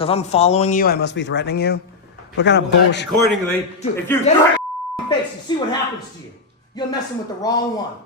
So if I'm following you, I must be threatening you? What kind of bullshit? Accordingly, Dude, if you get in my face and see what happens to you. You're messing with the wrong one.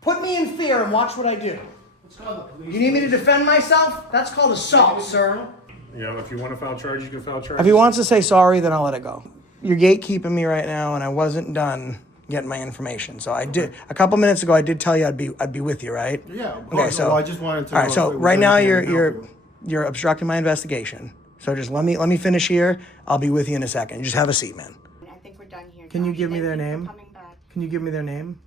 Put me in fear and watch what I do. Let's call the police. You need me to defend myself? That's called assault, sir. You know, if you want to file charges, you can file charges. If he wants to say sorry, then I'll let it go. You're gatekeeping me right now, and I wasn't done getting my information. So I did a couple minutes ago. I did tell you I'd be with you, right? Yeah. Of course. Okay. So Well, I just wanted to. All right. know So if it was right now anything I can help you. you're obstructing my investigation. So just let me finish here. I'll be with you in a second. Just have a seat, man. I think we're done here. Can you Josh. give me Thank their you for name? coming back. Can you give me their name?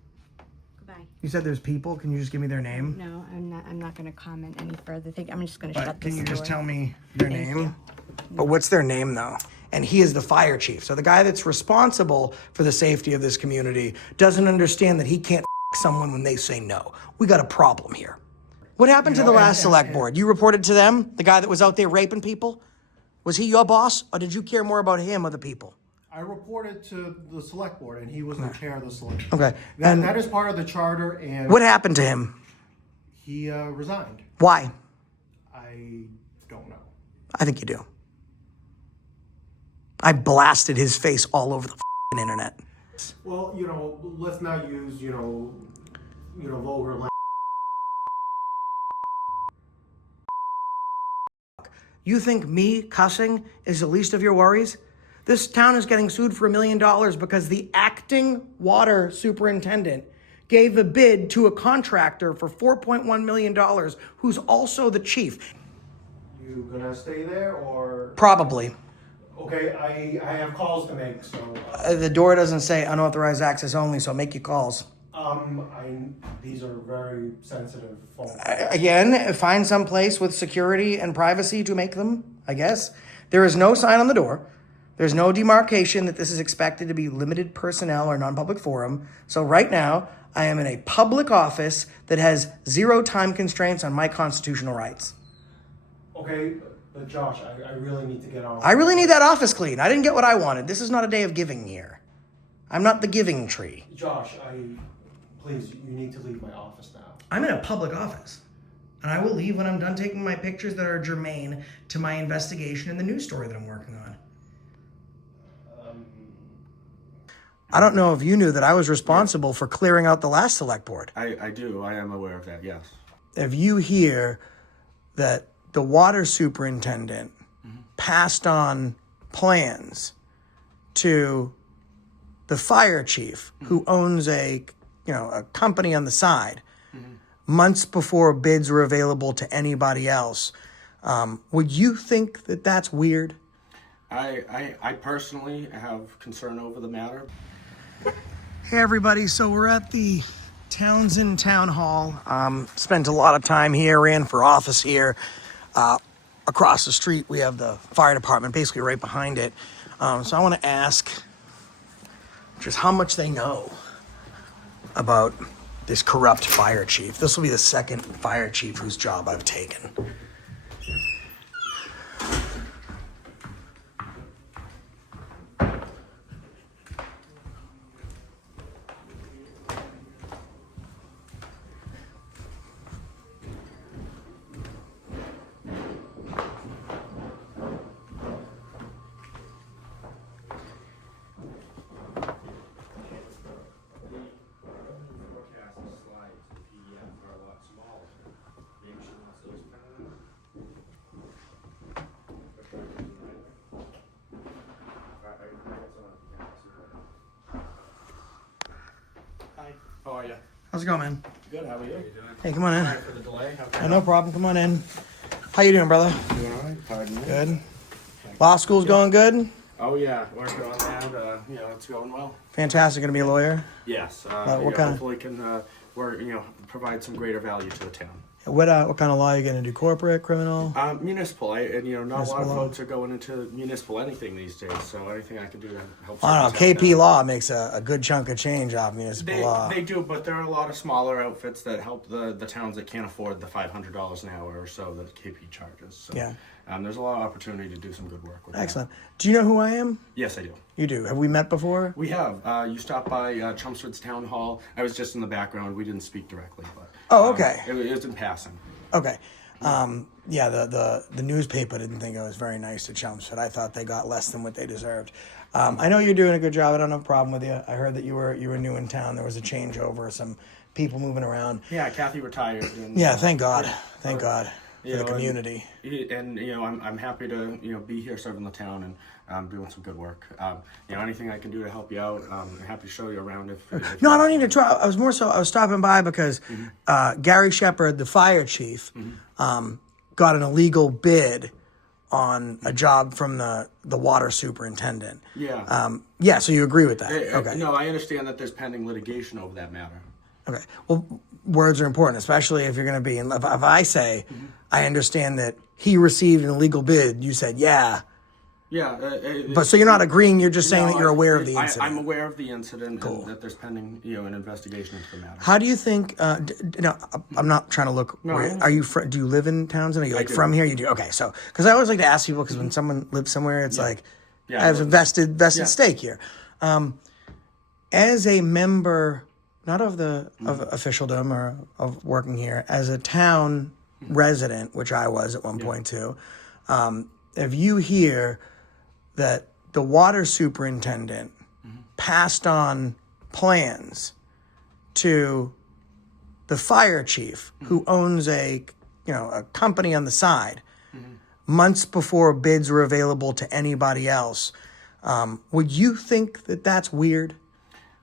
Goodbye. You said there's people. Can you just give me their name? No, I'm not going to comment any further. I'm just going to But shut this can you just door. tell me their Thank name? you. But what's their name though? And he is the fire chief. So the guy that's responsible for the safety of this community doesn't understand that he can't someone when they say no. We got a problem here. What happened to the last select board? You reported to them? The guy that was out there raping people? Was he your boss, or did you care more about him or the people? I reported to the select board, and he was the chair of the select board. Okay. That is part of the charter, and What happened to him? he resigned. Why? I don't know. I think you do. I blasted his face all over the internet. Well, let's not use, vulgar language. You think me cussing is the least of your worries? This town is getting sued for $1 million because the acting water superintendent gave a bid to a contractor for $4.1 million, who's also the chief. You gonna stay there, or? Probably. Okay, I have calls to make, so. The door doesn't say unauthorized access only, so make your calls. These are very sensitive phone calls. Again, find some place with security and privacy to make them, I guess. There is no sign on the door. There's no demarcation that this is expected to be limited personnel or non-public forum. So right now, I am in a public office that has 0 time constraints on my constitutional rights. Okay, but Josh, I really need to get on. I really need that office clean. I didn't get what I wanted. This is not a day of giving here. I'm not the giving tree. Josh, please, you need to leave my office now. I'm in a public office. And I will leave when I'm done taking my pictures that are germane to my investigation and the news story that I'm working on. I don't know if you knew that I was responsible for clearing out the last select board. I do. I am aware of that, yes. If you hear that the water superintendent passed on plans to the fire chief, who owns a company on the side, months before bids were available to anybody else, would you think that that's weird? I personally have concern over the matter. Hey everybody, so we're at the Townsend Town Hall. Spent a lot of time here, ran for office here. Across the street we have the fire department, basically right behind it. So I want to ask just how much they know about this corrupt fire chief. This will be the second fire chief whose job I've taken. How are you? How's it going, man? Good, how are you? Hey, come on in. Sorry for the delay. No problem. Come on in. How you doing, brother? Doing all right? Pardon me? Good. Law school's going good? Oh, yeah. Working on that. It's going well. Fantastic. Gonna be a lawyer? Yes. what kind of- Hopefully can provide some greater value to the town. What kind of law are you gonna do? Corporate, criminal? Municipal. Not a lot Municipal of law. folks are going into municipal anything these days, so anything I can do to help. I don't know. service KP out Law makes a good chunk of change off municipal law. They do, but there are a lot of smaller outfits that help the towns that can't afford the $500 an hour or so that KP charges. So, Yeah. There's a lot of opportunity to do some good work with that. Excellent. Do you know who I am? Yes, I do. You do. Have we met before? We have. You stopped by Chelmsford's Town Hall. I was just in the background. We didn't speak directly, but. Oh, okay. It was in passing. Okay. Yeah, the newspaper didn't think I was very nice to Chelmsford. I thought they got less than what they deserved. I know you're doing a good job. I don't have a problem with you. I heard that you were new in town. There was a changeover, some people moving around. Yeah, Kathy retired. And, Yeah, thank God. Thank or- God for you the know, community. And I'm happy to be here serving the town and doing some good work. Anything I can do to help you out, I'm happy to show you around. If No, you I don't want. need to try. I was stopping by because Gary Shepard, the fire chief, got an illegal bid on a job from the water superintendent. Yeah. Yeah, so you agree with that? Okay. No, I understand that there's pending litigation over that matter. Okay. Well, words are important, especially if you're going to be. If I say, I understand that he received an illegal bid, you said, yeah. Yeah. But so you're not agreeing. You're just saying No, that you're aware of the incident. I'm aware of the incident and that there's pending an investigation into the matter. How do you think? No, I'm not trying to look. No. Are you? Do you live in Townsend? Are you do. from here? You do. Okay, so because I always like to ask people because when someone lives somewhere, it's like Yeah, I have a vested Yeah. stake here. As a member, not of the of officialdom or of working here, as a town resident, which I was at one point too, if you hear that the water superintendent passed on plans to the fire chief who owns a company on the side months before bids were available to anybody else, would you think that that's weird?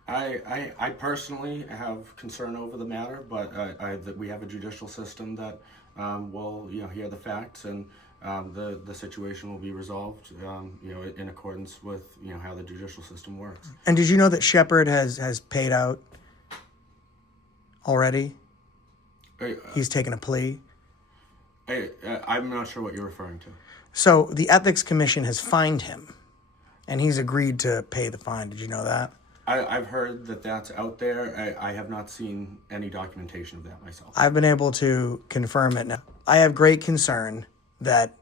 I personally have concern over the matter, but that we have a judicial system that will hear the facts and the situation will be resolved in accordance with how the judicial system works. And did you know that Shepard has paid out already? He's taken a plea. I'm not sure what you're referring to. So the Ethics Commission has fined him, and he's agreed to pay the fine. Did you know that? I've heard that that's out there. I have not seen any documentation of that myself. I've been able to confirm it now. I have great concern that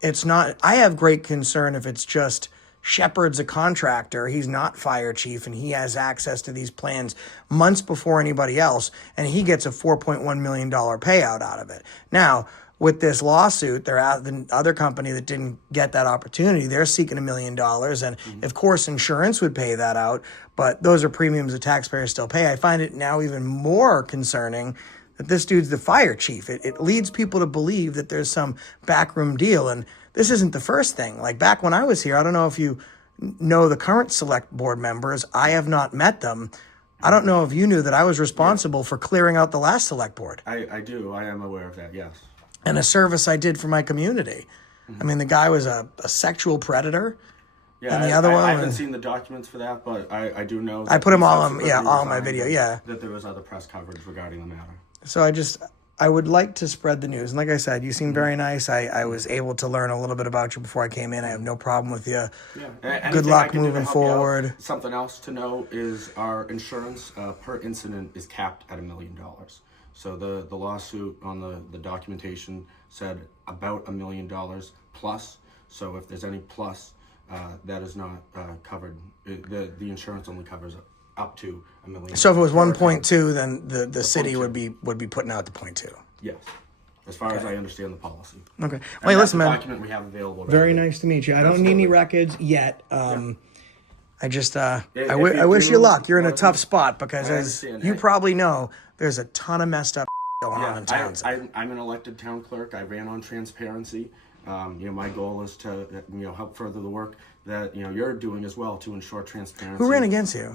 it's not. I have great concern if it's just Shepard's a contractor. He's not fire chief, and he has access to these plans months before anybody else, and he gets a $4.1 million payout out of it. Now, with this lawsuit, they're out. The other company that didn't get that opportunity, they're seeking $1 million, and of course, insurance would pay that out. But those are premiums the taxpayers still pay. I find it now even more concerning that this dude's the fire chief. It leads people to believe that there's some backroom deal, and this isn't the first thing. Like back when I was here, I don't know if you know the current select board members. I have not met them. I don't know if you knew that I was responsible for clearing out the last select board. I do. I am aware of that, yes. And a service I did for my community. I mean, the guy was a sexual predator. Yeah, And the other one I haven't was- seen the documents for that, but I do know. I put them all on, subsequently all in my resigned video, and yeah. That there was other press coverage regarding the matter. So I would like to spread the news. And like I said, you seem very nice. I was able to learn a little bit about you before I came in. I have no problem with you. Yeah. Good Anything luck I can do to moving help you out. forward. Something else to know is our insurance per incident is capped at $1 million. So the lawsuit on the documentation said about $1 million plus. So if there's any plus, that is not covered. The insurance only covers up to $1 million. So if it was 1.2, then the city would be putting out the 0.2. Yes, as far as I understand the policy. Okay. And Wait, that's listen, the man. document we have available. Very readily. nice to meet you. I don't need any Absolutely. records yet. I just I If wish you you luck. You're in a wanna- tough spot because, I as understand. you probably know, there's a ton of messed up going on Yeah, in Townsend. I'm an elected town clerk. I ran on transparency. My goal is to help further the work that you're doing as well to ensure transparency. Who ran against you?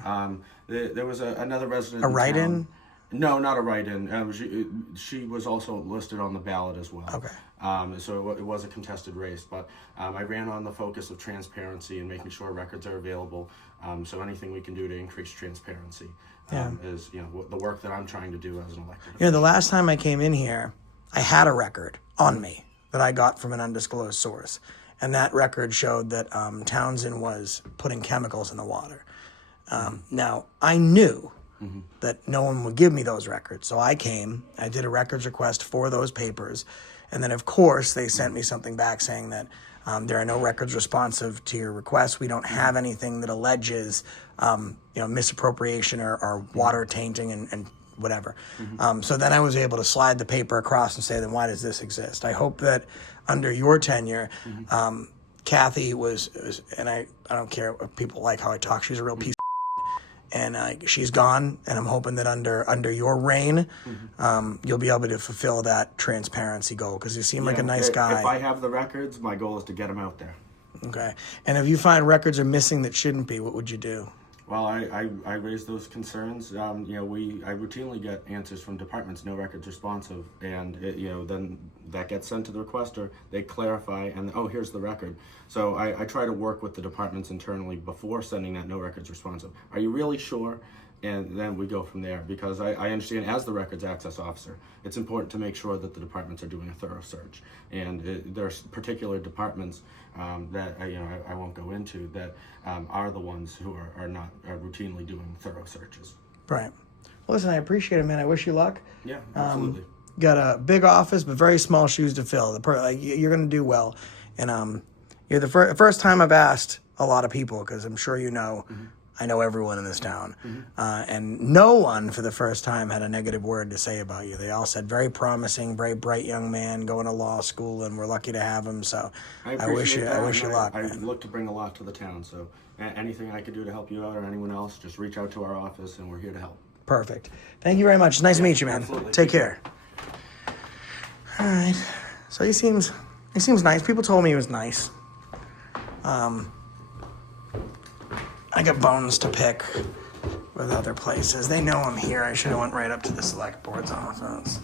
There was another resident. A in write-in? town. No, not a write-in. She was also listed on the ballot as well. Okay. So it was a contested race, but I ran on the focus of transparency and making sure records are available. So anything we can do to increase transparency is the work that I'm trying to do as an elected. The last time I came in here, I had a record on me that I got from an undisclosed source. And that record showed that Townsend was putting chemicals in the water. Now, I knew that no one would give me those records. So I came, I did a records request for those papers. And then, of course, they sent me something back saying that there are no records responsive to your request. We don't have anything that alleges misappropriation or water tainting and whatever. So then I was able to slide the paper across and say, then why does this exist? I hope that under your tenure, Kathy was, and I don't care if people like how I talk, she's a real piece and she's gone, and I'm hoping that under your reign, you'll be able to fulfill that transparency goal, because you seem like a nice guy. If I have the records, my goal is to get them out there. Okay. And if you find records are missing that shouldn't be, what would you do? Well, I raised those concerns. I routinely get answers from departments, no records responsive, and then that gets sent to the requester. They clarify, and here's the record. So I try to work with the departments internally before sending that no records responsive. Are you really sure? And then we go from there, because I understand, as the records access officer, it's important to make sure that the departments are doing a thorough search. And there's particular departments that I won't go into that are the ones who are not routinely doing thorough searches. Right. Well, listen, I appreciate it, man. I wish you luck. Yeah, absolutely. Got a big office, but very small shoes to fill. You're going to do well. And you're the first time I've asked a lot of people, because I'm sure you know, I know everyone in this town. And no one for the first time had a negative word to say about you. They all said very promising, very bright young man going to law school, and we're lucky to have him. So I wish you luck. I look to bring a lot to the town. So anything I could do to help you out, or anyone else, just reach out to our office, and we're here to help. Perfect. Thank you very much. It's nice to meet you, man. Absolutely. Take care. All right. So he seems nice. People told me he was nice. I got bones to pick with other places. They know I'm here. I should have went right up to the select board's office.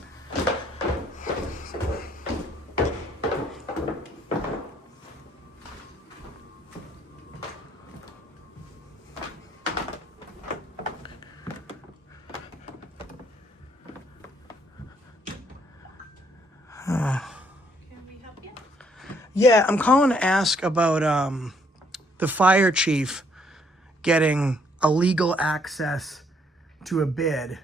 Can we help you? Yeah, I'm calling to ask about the fire chief getting illegal access to a bid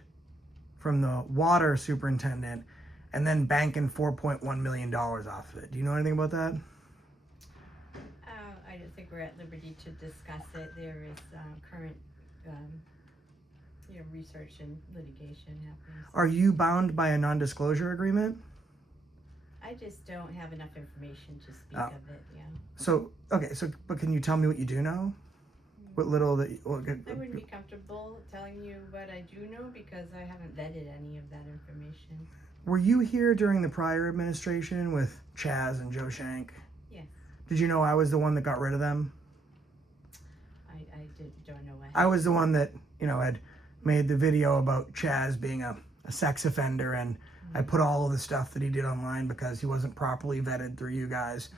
from the water superintendent and then banking $4.1 million off of it. Do you know anything about that? I don't think we're at liberty to discuss it. There is current research and litigation happening. Are you bound by a non-disclosure agreement? I just don't have enough information to speak of it, yeah. So, okay, but can you tell me what you do know? What little that I wouldn't be comfortable telling you what I do know, because I haven't vetted any of that information. Were you here during the prior administration with Chaz and Joe Shank? Yes. Did you know I was the one that got rid of them? Don't know what. I was the one that, had made the video about Chaz being a sex offender, and I put all of the stuff that he did online because he wasn't properly vetted through you guys.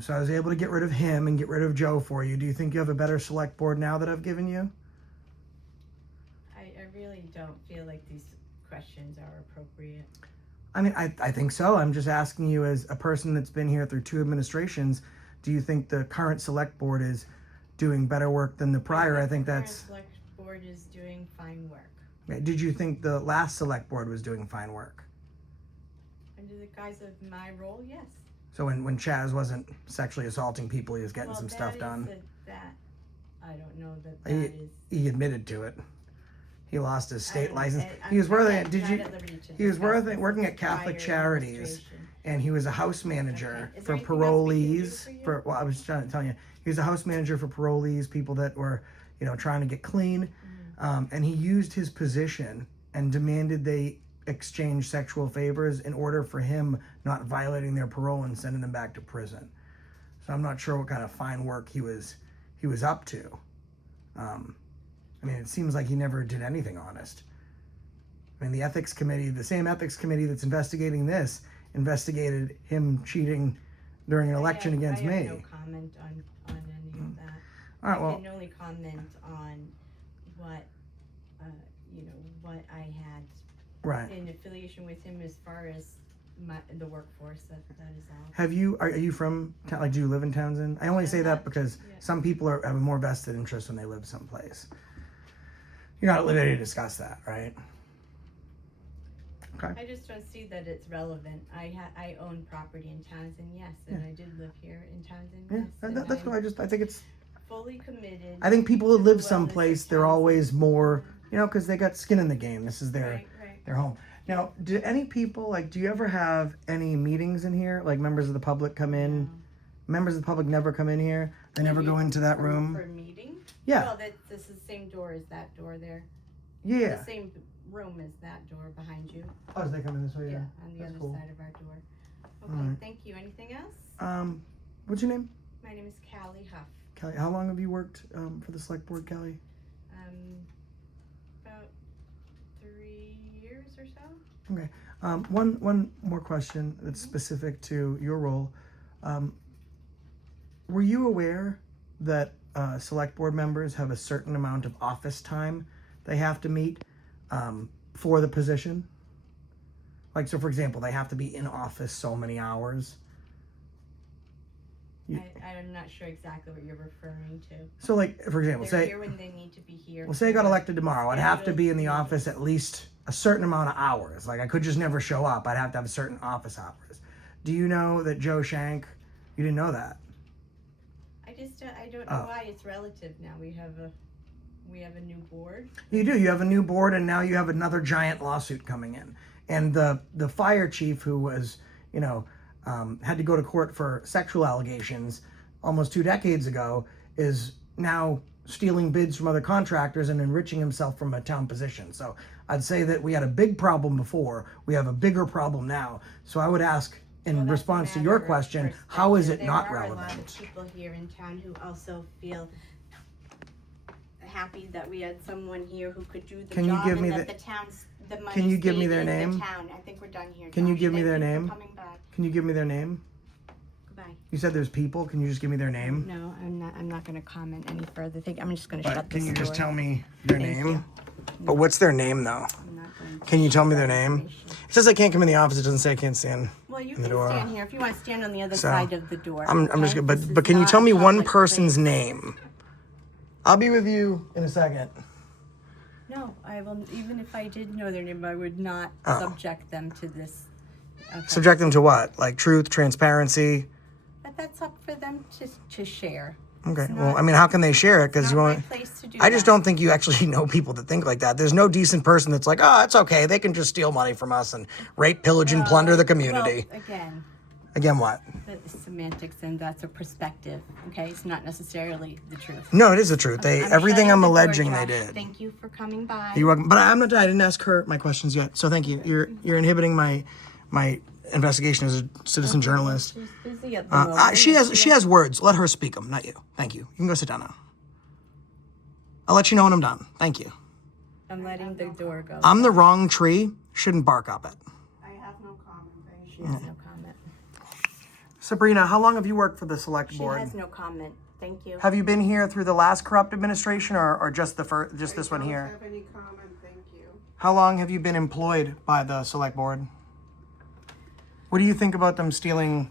So I was able to get rid of him and get rid of Joe for you. Do you think you have a better select board now that I've given you? I really don't feel like these questions are appropriate. I mean, I think so. I'm just asking you, as a person that's been here through 2 administrations, do you think the current select board is doing better work than the prior? I think that's... The current select board is doing fine work. Did you think the last select board was doing fine work? Under the guise of my role, yes. So when Chaz wasn't sexually assaulting people, he was getting some stuff done? I don't know that is... He admitted to it. He lost his state license. I'm He was working not at liberty to He was discuss working this at Catholic prior Charities, administration. and he was a house manager Okay. Is for there anything else we can do parolees. for you? I was trying to tell you, he was a house manager for parolees, people that were, trying to get clean, and he used his position and demanded they exchange sexual favors in order for him not violating their parole and sending them back to prison. So I'm not sure what kind of fine work he was up to. I mean, it seems like he never did anything honest. I mean, the ethics committee, the same ethics committee that's investigating this, investigated him cheating during an election against me. I have no comment on any of that. All right, well, I can only comment on what, what I had right. in affiliation with him as far as the workforce. That is all. Are you from, do you live in Townsend? I only say that because some people have a more vested interest when they live someplace. You're not at liberty to discuss that, right? Okay. I just don't see that it's relevant. I own property in Townsend, yes, and I did live here in Townsend, Yeah, yes. that's what I think it's... Fully committed. I think people who live someplace, they're always more You know, because they got skin in the game. This is their Right. their home. Now, do any people like? Do you ever have any meetings in here? Like members of the public come in. No. Members of the public never come in here. They never go into that room. For a meeting? Yeah. Well, this is the same door as that door there. Yeah. The same room as that door behind you. Oh, so they come in this way. Yeah, Yeah. on the That's other cool. side of our door. Okay, Alright. thank you. Anything else? What's your name? My name is Callie Huff. Kelly. How long have you worked for the select board, Kelly? About 3 years or so. Okay. One more question that's specific to your role. Were you aware that select board members have a certain amount of office time they have to meet for the position? Like, so for example, they have to be in office so many hours. I'm not sure exactly what you're referring to. So, like, for example, They're say, here when they need to be here. well, say I got elected tomorrow, I'd have to be in the Scheduled office at least a certain amount of hours. Like, I could just never show up. I'd have to have a certain office hours. Do you know that Joe Shank? You didn't know that. I don't know why it's relative now. We have a new board. You do. You have a new board, and now you have another giant lawsuit coming in. And the fire chief, who was, had to go to court for sexual allegations almost 2 decades ago, is now stealing bids from other contractors and enriching himself from a town position. So I'd say that we had a big problem before. We have a bigger problem now. So I would ask, in Well, that's a response to matter your of question, how is it perspective. not There are a lot of relevant? people here in town who also feel happy that we had someone here who could do the Can you job give me and that the- the town's the money Can you give me stayed their in name? The town. I think we're done here. Can you Josh. give me Thank their you for name? coming back. Can you give me their name? Goodbye. You said there's people. Can you just give me their name? No, I'm not going to comment any further. I'm just going to But shut can this you just door. tell me their Thank name? you. But what's their name, though? I'm not going to Can you tell me their share that name? information. It says I can't come in the office. It doesn't say I can't stand. Well, you in the can door. stand here if you want to stand on the other So, side of the door. I'm just okay? gonna, This is but can you not tell me a one public person's place. name? I'll be with you in a second. No, I will. Even if I did know their name, I would not subject them to this. Okay. Subject them to what? Like truth, transparency. But that's up for them to share. Okay. It's Well, not- I mean, how can they share it? Because It's you not my want. place to do I just that. don't think you actually know people that think like that. There's no decent person that's like, oh, it's okay. They can just steal money from us and rape, pillage, and plunder the community. Well, again, Again, what? that's semantics and that's a perspective. Okay, it's not necessarily the truth. No, it is the truth. Everything shutting I'm the door, alleging they Josh. did. Thank you for coming by. You're welcome. But I'm not. I didn't ask her my questions yet. So thank you. You're inhibiting my investigation as a citizen journalist. She's busy at the moment. She has words. Let her speak them, not you. Thank you. You can go sit down now. I'll let you know when I'm done. Thank you. I'm letting the door go. I'm the wrong tree. Shouldn't bark up it. I have no comment, thank She you. has no comment. Sabrina, how long have you worked for the select She board? has no comment. Thank you. Have you been here through the last corrupt administration or just just this one I here? don't have any comment, thank you. How long have you been employed by the select board? What do you think about them stealing?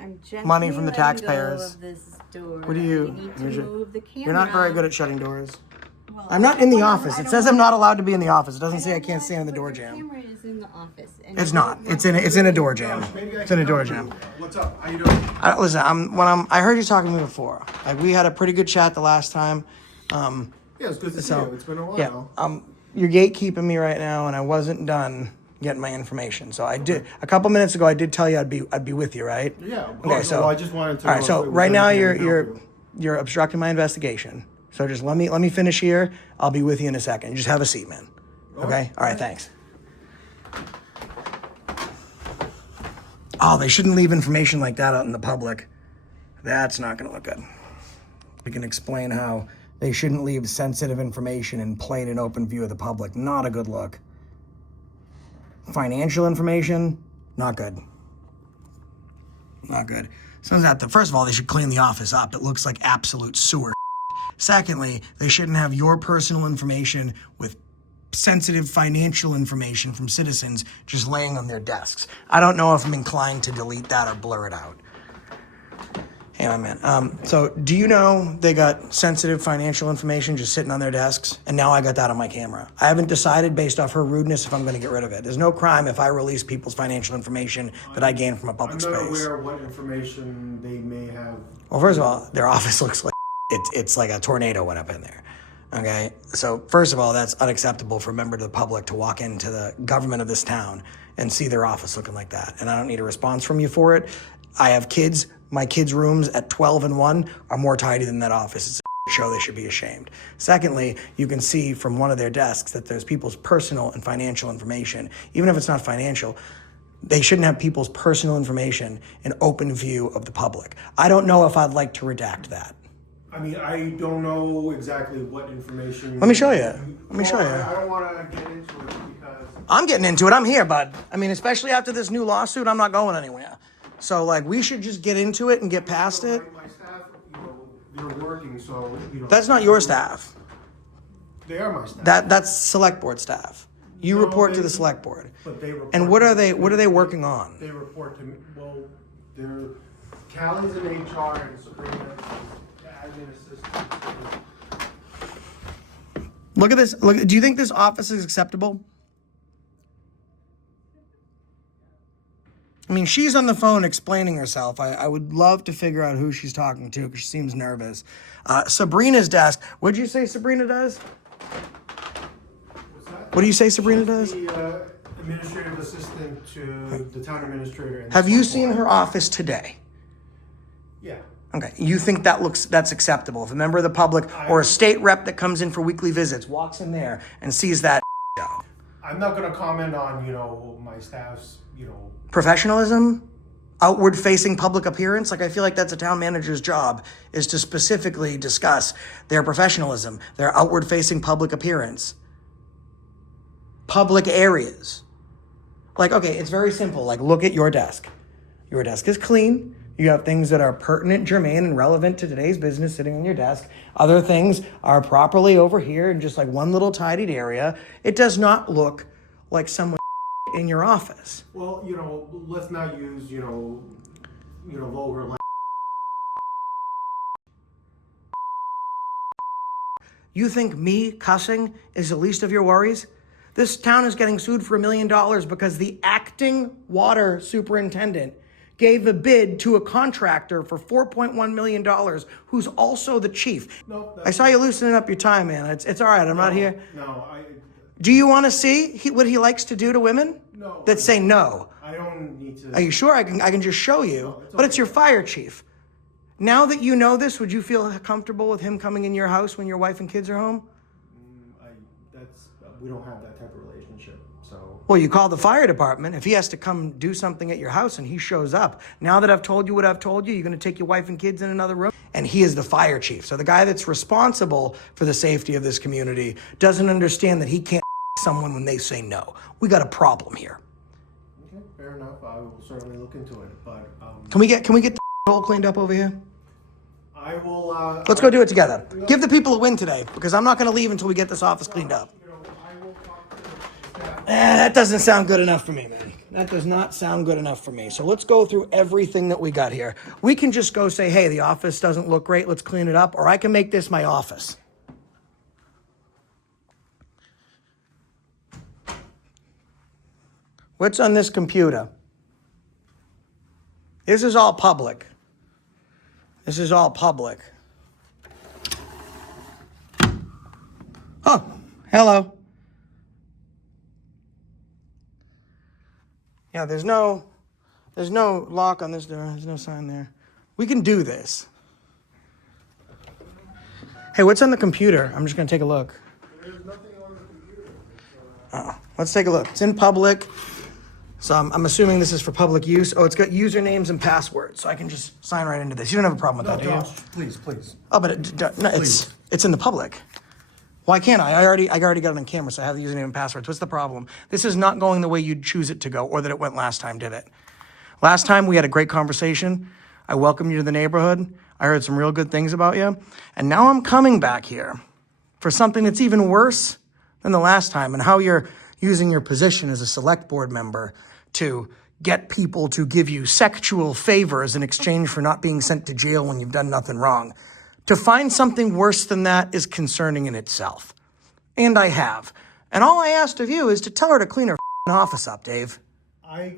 I'm gently Money from the letting taxpayers. Go of this door. What do you- need to here's your- move the camera. You're not very good at shutting doors. Well, I'm not in the I don't office. wanna- It says I'm not allowed to be in the office. It doesn't say I don't can't want- stand in the but door your jam. camera is in the office. And It's you not. don't It's in a door jam. It's in a door jam. What's up? How you doing? Listen, I heard you talking to me before. Like we had a pretty good chat the last time. Yeah, it's good to see So, you. It's been a while. Yeah. You're gatekeeping me right now, and I wasn't done getting my information. So I did a couple minutes ago. I did tell you I'd be with you, right? Yeah. Of Okay. course. So Well, I just wanted to. all right. know So if it was right now anything I can help you. you're obstructing my investigation. So just let me finish here. I'll be with you in a second. Just have a seat, man. Okay. All right. Thanks. Oh, they shouldn't leave information like that out in the public. That's not going to look good. We can explain how they shouldn't leave sensitive information in plain and open view of the public. Not a good look. Financial information, not good. Not good. So first of all, they should clean the office up. It looks like absolute sewer. Secondly, they shouldn't have your personal information with sensitive financial information from citizens just laying on their desks. I don't know if I'm inclined to delete that or blur it out. Hey, my man. So do you know they got sensitive financial information just sitting on their desks? And now I got that on my camera. I haven't decided based off her rudeness if I'm going to get rid of it. There's no crime if I release people's financial information that I gain from a public I'm not space. aware of what information they may have. Well, first of all, their office looks like it's like a tornado went up in there. Okay, so first of all, that's unacceptable for a member of the public to walk into the government of this town and see their office looking like that. And I don't need a response from you for it. I have kids. My kids' rooms at 12 and 1 are more tidy than that office. It's a show. They should be ashamed. Secondly, you can see from one of their desks that there's people's personal and financial information. Even if it's not financial, they shouldn't have people's personal information in open view of the public. I don't know if I'd like to redact that. I mean, I don't know exactly what information. Let me show you. Let me show you. I don't want to get into it because. I'm getting into it. I'm here, bud. I mean, especially after this new lawsuit, I'm not going anywhere. So, like, we should just get into it and get past it. My staff, they're working, so. That's not your staff. They are my staff. That's select board staff. You No, report to they- the select board. But they report. And what are they working on? They report to me. Well, they're Callie's in HR and Sabrina is the admin assistant. Look at this. Look. Do you think this office is acceptable? I mean, she's on the phone explaining herself. I would love to figure out who she's talking to because she seems nervous. Sabrina's desk. What did you say Sabrina does? What do you say Sabrina does? The administrative assistant to the town administrator. And Have you seen her office today? Yeah. Okay. You think that's acceptable? If a member of the public or a state rep that comes in for weekly visits walks in there and sees that show? I'm not going to comment on, my staff's, Professionalism? Outward facing public appearance? Like, I feel like that's a town manager's job, is to specifically discuss their professionalism, their outward facing public appearance. Public areas. Like, okay, it's very simple. Like, look at your desk. Your desk is clean. You have things that are pertinent, germane, and relevant to today's business sitting on your desk. Other things are properly over here in just like one little tidied area. It does not look like someone in your office. Well, let's not use, vulgar language. You think me cussing is the least of your worries? This town is getting sued for $1 million because the acting water superintendent gave a bid to a contractor for $4.1 million, who's also the chief. No, I saw you loosening up your tie, man. It's all right. I'm not here. No, Do you want to see what he likes to do to women? No. That say no. I don't need to. Are you sure? I can just show you. No, it's but it's okay. your fire chief. Now that you know this, would you feel comfortable with him coming in your house when your wife and kids are home? We don't have that type of relationship, so. Well, you call the fire department. If he has to come do something at your house and he shows up, now that I've told you what I've told you, you're going to take your wife and kids in another room? And he is the fire chief. So the guy that's responsible for the safety of this community doesn't understand that he can't someone when they say no. We got a problem here. Okay, fair enough. I will certainly look into it, but. Can we get the hole cleaned up over here? I will. Let's go do it together. Give the people a win today, because I'm not going to leave until we get this office cleaned up. I will talk to the staff. That doesn't sound good enough for me, man. That does not sound good enough for me. So let's go through everything that we got here. We can just go say, hey, the office doesn't look great. Let's clean it up. Or I can make this my office. What's on this computer? This is all public. This is all public. Oh, hello. Yeah, there's no lock on this door. There's no sign there. We can do this. Hey, what's on the computer? I'm just going to take a look. There's nothing on the computer. Oh, let's take a look. It's in public. So I'm assuming this is for public use. Oh, it's got usernames and passwords, so I can just sign right into this. You don't have a problem with No, that, do you? Josh, please. Oh, but it's in the public. Why can't I? I already got it on camera, so I have the username and passwords. What's the problem? This is not going the way you'd choose it to go, or that it went last time, did it? Last time we had a great conversation. I welcomed you to the neighborhood. I heard some real good things about you. And now I'm coming back here for something that's even worse than the last time, and how you're using your position as a select board member to get people to give you sexual favors in exchange for not being sent to jail when you've done nothing wrong. To find something worse than that is concerning in itself. And I have. And all I asked of you is to tell her to clean her office up, Dave. I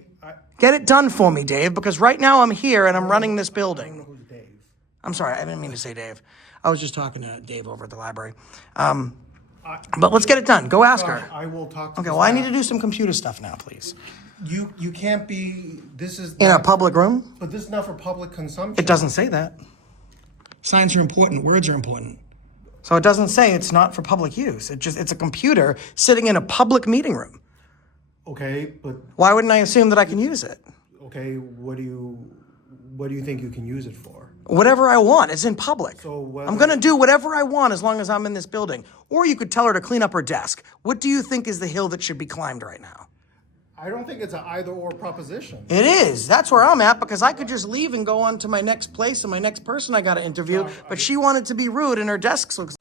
Get it done for me, Dave, because right now I'm here and I'm running this don't know building. who's Dave. I'm sorry, I didn't mean to say Dave. I was just talking to Dave over at the library. But let's get it done. Go ask her. I will talk to Okay, the well, I need staff. to do some computer stuff now, please. You can't be, this is. In a not- public room? But this is not for public consumption. It doesn't say that. Signs are important, words are important. So it doesn't say it's not for public use. It's a computer sitting in a public meeting room. Okay, but, Why wouldn't I assume that I can use it? okay, what do you think you can use it for? Whatever I want. It's in public. So whether- I'm going to do whatever I want as long as I'm in this building. Or you could tell her to clean up her desk. What do you think is the hill that should be climbed right now? I don't think it's an either or proposition. It is. That's where I'm at because I could just leave and go on to my next place and my next person I got to interview. But she wanted to be rude and her desk looks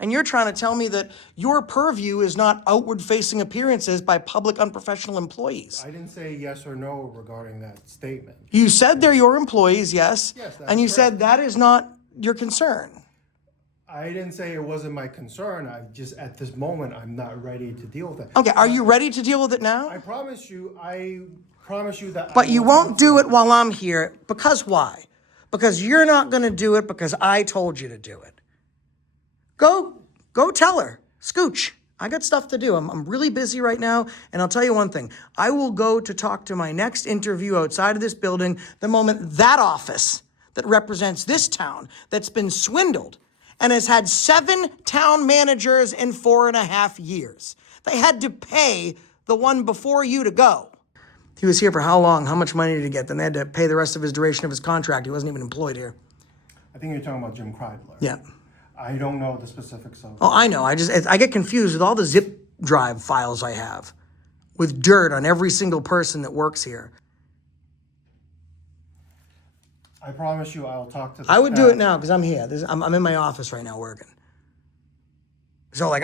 and you're trying to tell me that your purview is not outward-facing appearances by public unprofessional employees. I didn't say yes or no regarding that statement. You said they're your employees, yes? Yes, that's and you correct. said that is not your concern. I didn't say it wasn't my concern. I just, at this moment, I'm not ready to deal with it. Okay, are you ready to deal with it now? I promise you that. But you won't do it while I'm here. Because why? Because you're not going to do it because I told you to do it. Go tell her. Scooch. I got stuff to do. I'm really busy right now. And I'll tell you one thing. I will go to talk to my next interview outside of this building the moment that office that represents this town that's been swindled and has had 7 town managers in 4.5 years. They had to pay the one before you to go. He was here for how long? How much money did he get? Then they had to pay the rest of his duration of his contract. He wasn't even employed here. I think you're talking about Jim Kreidler. Yeah. I don't know the specifics of it. Oh, I know. I get confused with all the zip drive files I have with dirt on every single person that works here. I promise you I'll talk to the I would do staff. it now because I'm here. I'm in my office right now working. So and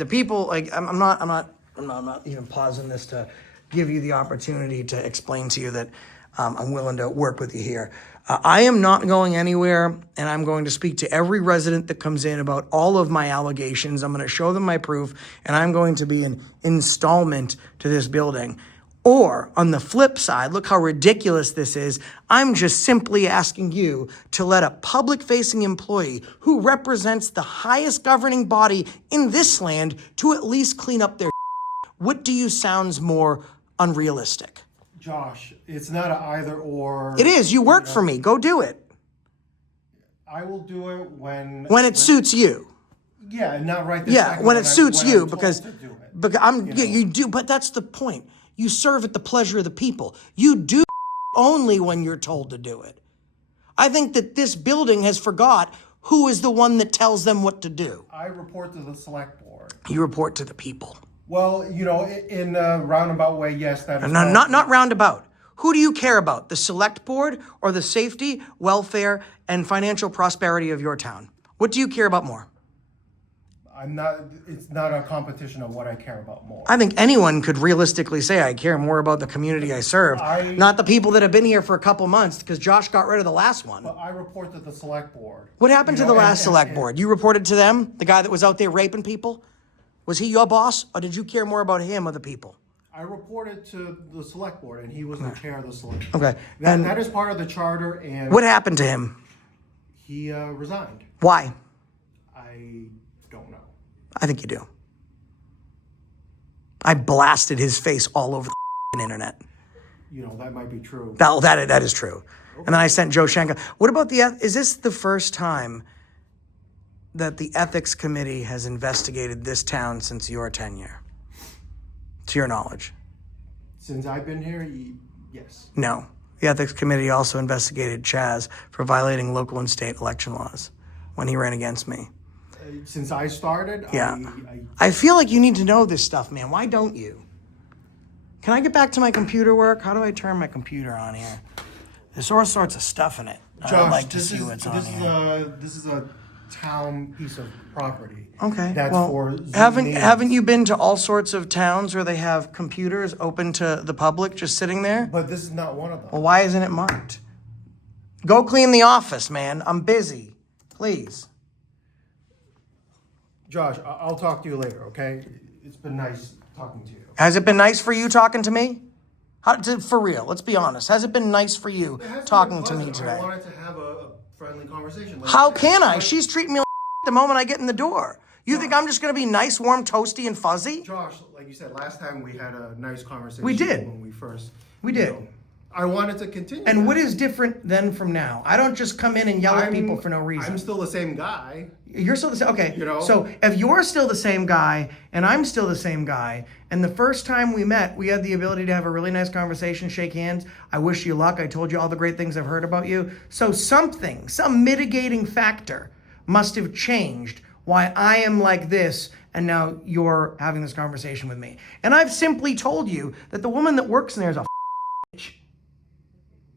the people I'm not even pausing this to give you the opportunity to explain to you that I'm willing to work with you here. I am not going anywhere, and I'm going to speak to every resident that comes in about all of my allegations. I'm going to show them my proof, and I'm going to be an installment to this building. Or, on the flip side, look how ridiculous this is. I'm just simply asking you to let a public-facing employee who represents the highest governing body in this land to at least clean up their What do you sounds more unrealistic? Josh, it's not an either or. It is. You work for me. Go do it. I will do it when When it suits you. Yeah, and not right this Yeah, second when it suits I'm you, told because to do it. you do, but that's the point. You serve at the pleasure of the people. You do only when you're told to do it. I think that this building has forgot who is the one that tells them what to do. I report to the select board. You report to the people. Well, in a roundabout way, yes, that is. No, not roundabout. Who do you care about? The select board or the safety, welfare, and financial prosperity of your town? What do you care about more? It's not a competition of what I care about more. I think anyone could realistically say I care more about the community I serve, not the people that have been here for a couple months, because Josh got rid of the last one. But I report to the select board. What happened to the last select board? You reported to them? The guy that was out there raping people? Was he your boss, or did you care more about him or the people? I reported to the select board, and he was the chair of the select board. Okay. That is part of the charter, and What happened to him? he resigned. Why? I don't know. I think you do. I blasted his face all over the internet. That might be true. That is true. And then I sent Joe Shanka. What about is this the first time that the ethics committee has investigated this town since your tenure? To your knowledge? Since I've been here, yes. No. The ethics committee also investigated Chaz for violating local and state election laws when he ran against me. Since I started, Yeah. I feel like you need to know this stuff, man. Why don't you? Can I get back to my computer work? How do I turn my computer on here? There's all sorts of stuff in it. Josh, I'd like to see what's on here. This is a town piece of property. Okay. That's well, for Zoom haven't meetings. you been to all sorts of towns where they have computers open to the public just sitting there? But this is not one of them. Well, why isn't it marked? Go clean the office, man. I'm busy. Please. Josh, I'll talk to you later, okay? It's been nice talking to you. Has it been nice for you talking to me? For real, let's be honest. Has it been nice for you It hasn't talking been to me pleasant. today? I wanted to have a friendly conversation. Like How I said, can I? like- She's treating me like the moment I get in the door. You think I'm just going to be nice, warm, toasty, and fuzzy? Josh, like you said, last time we had a nice conversation. We did. When we first. We you did. know, I wanted to continue. And that. what is different then from now? I don't just come in and yell at people for no reason. I'm still the same guy. You're still the same. Okay. You know? So if you're still the same guy and I'm still the same guy, and the first time we met, we had the ability to have a really nice conversation, shake hands. I wish you luck. I told you all the great things I've heard about you. So something, some mitigating factor must have changed why I am like this and now you're having this conversation with me. And I've simply told you that the woman that works in there is a bitch.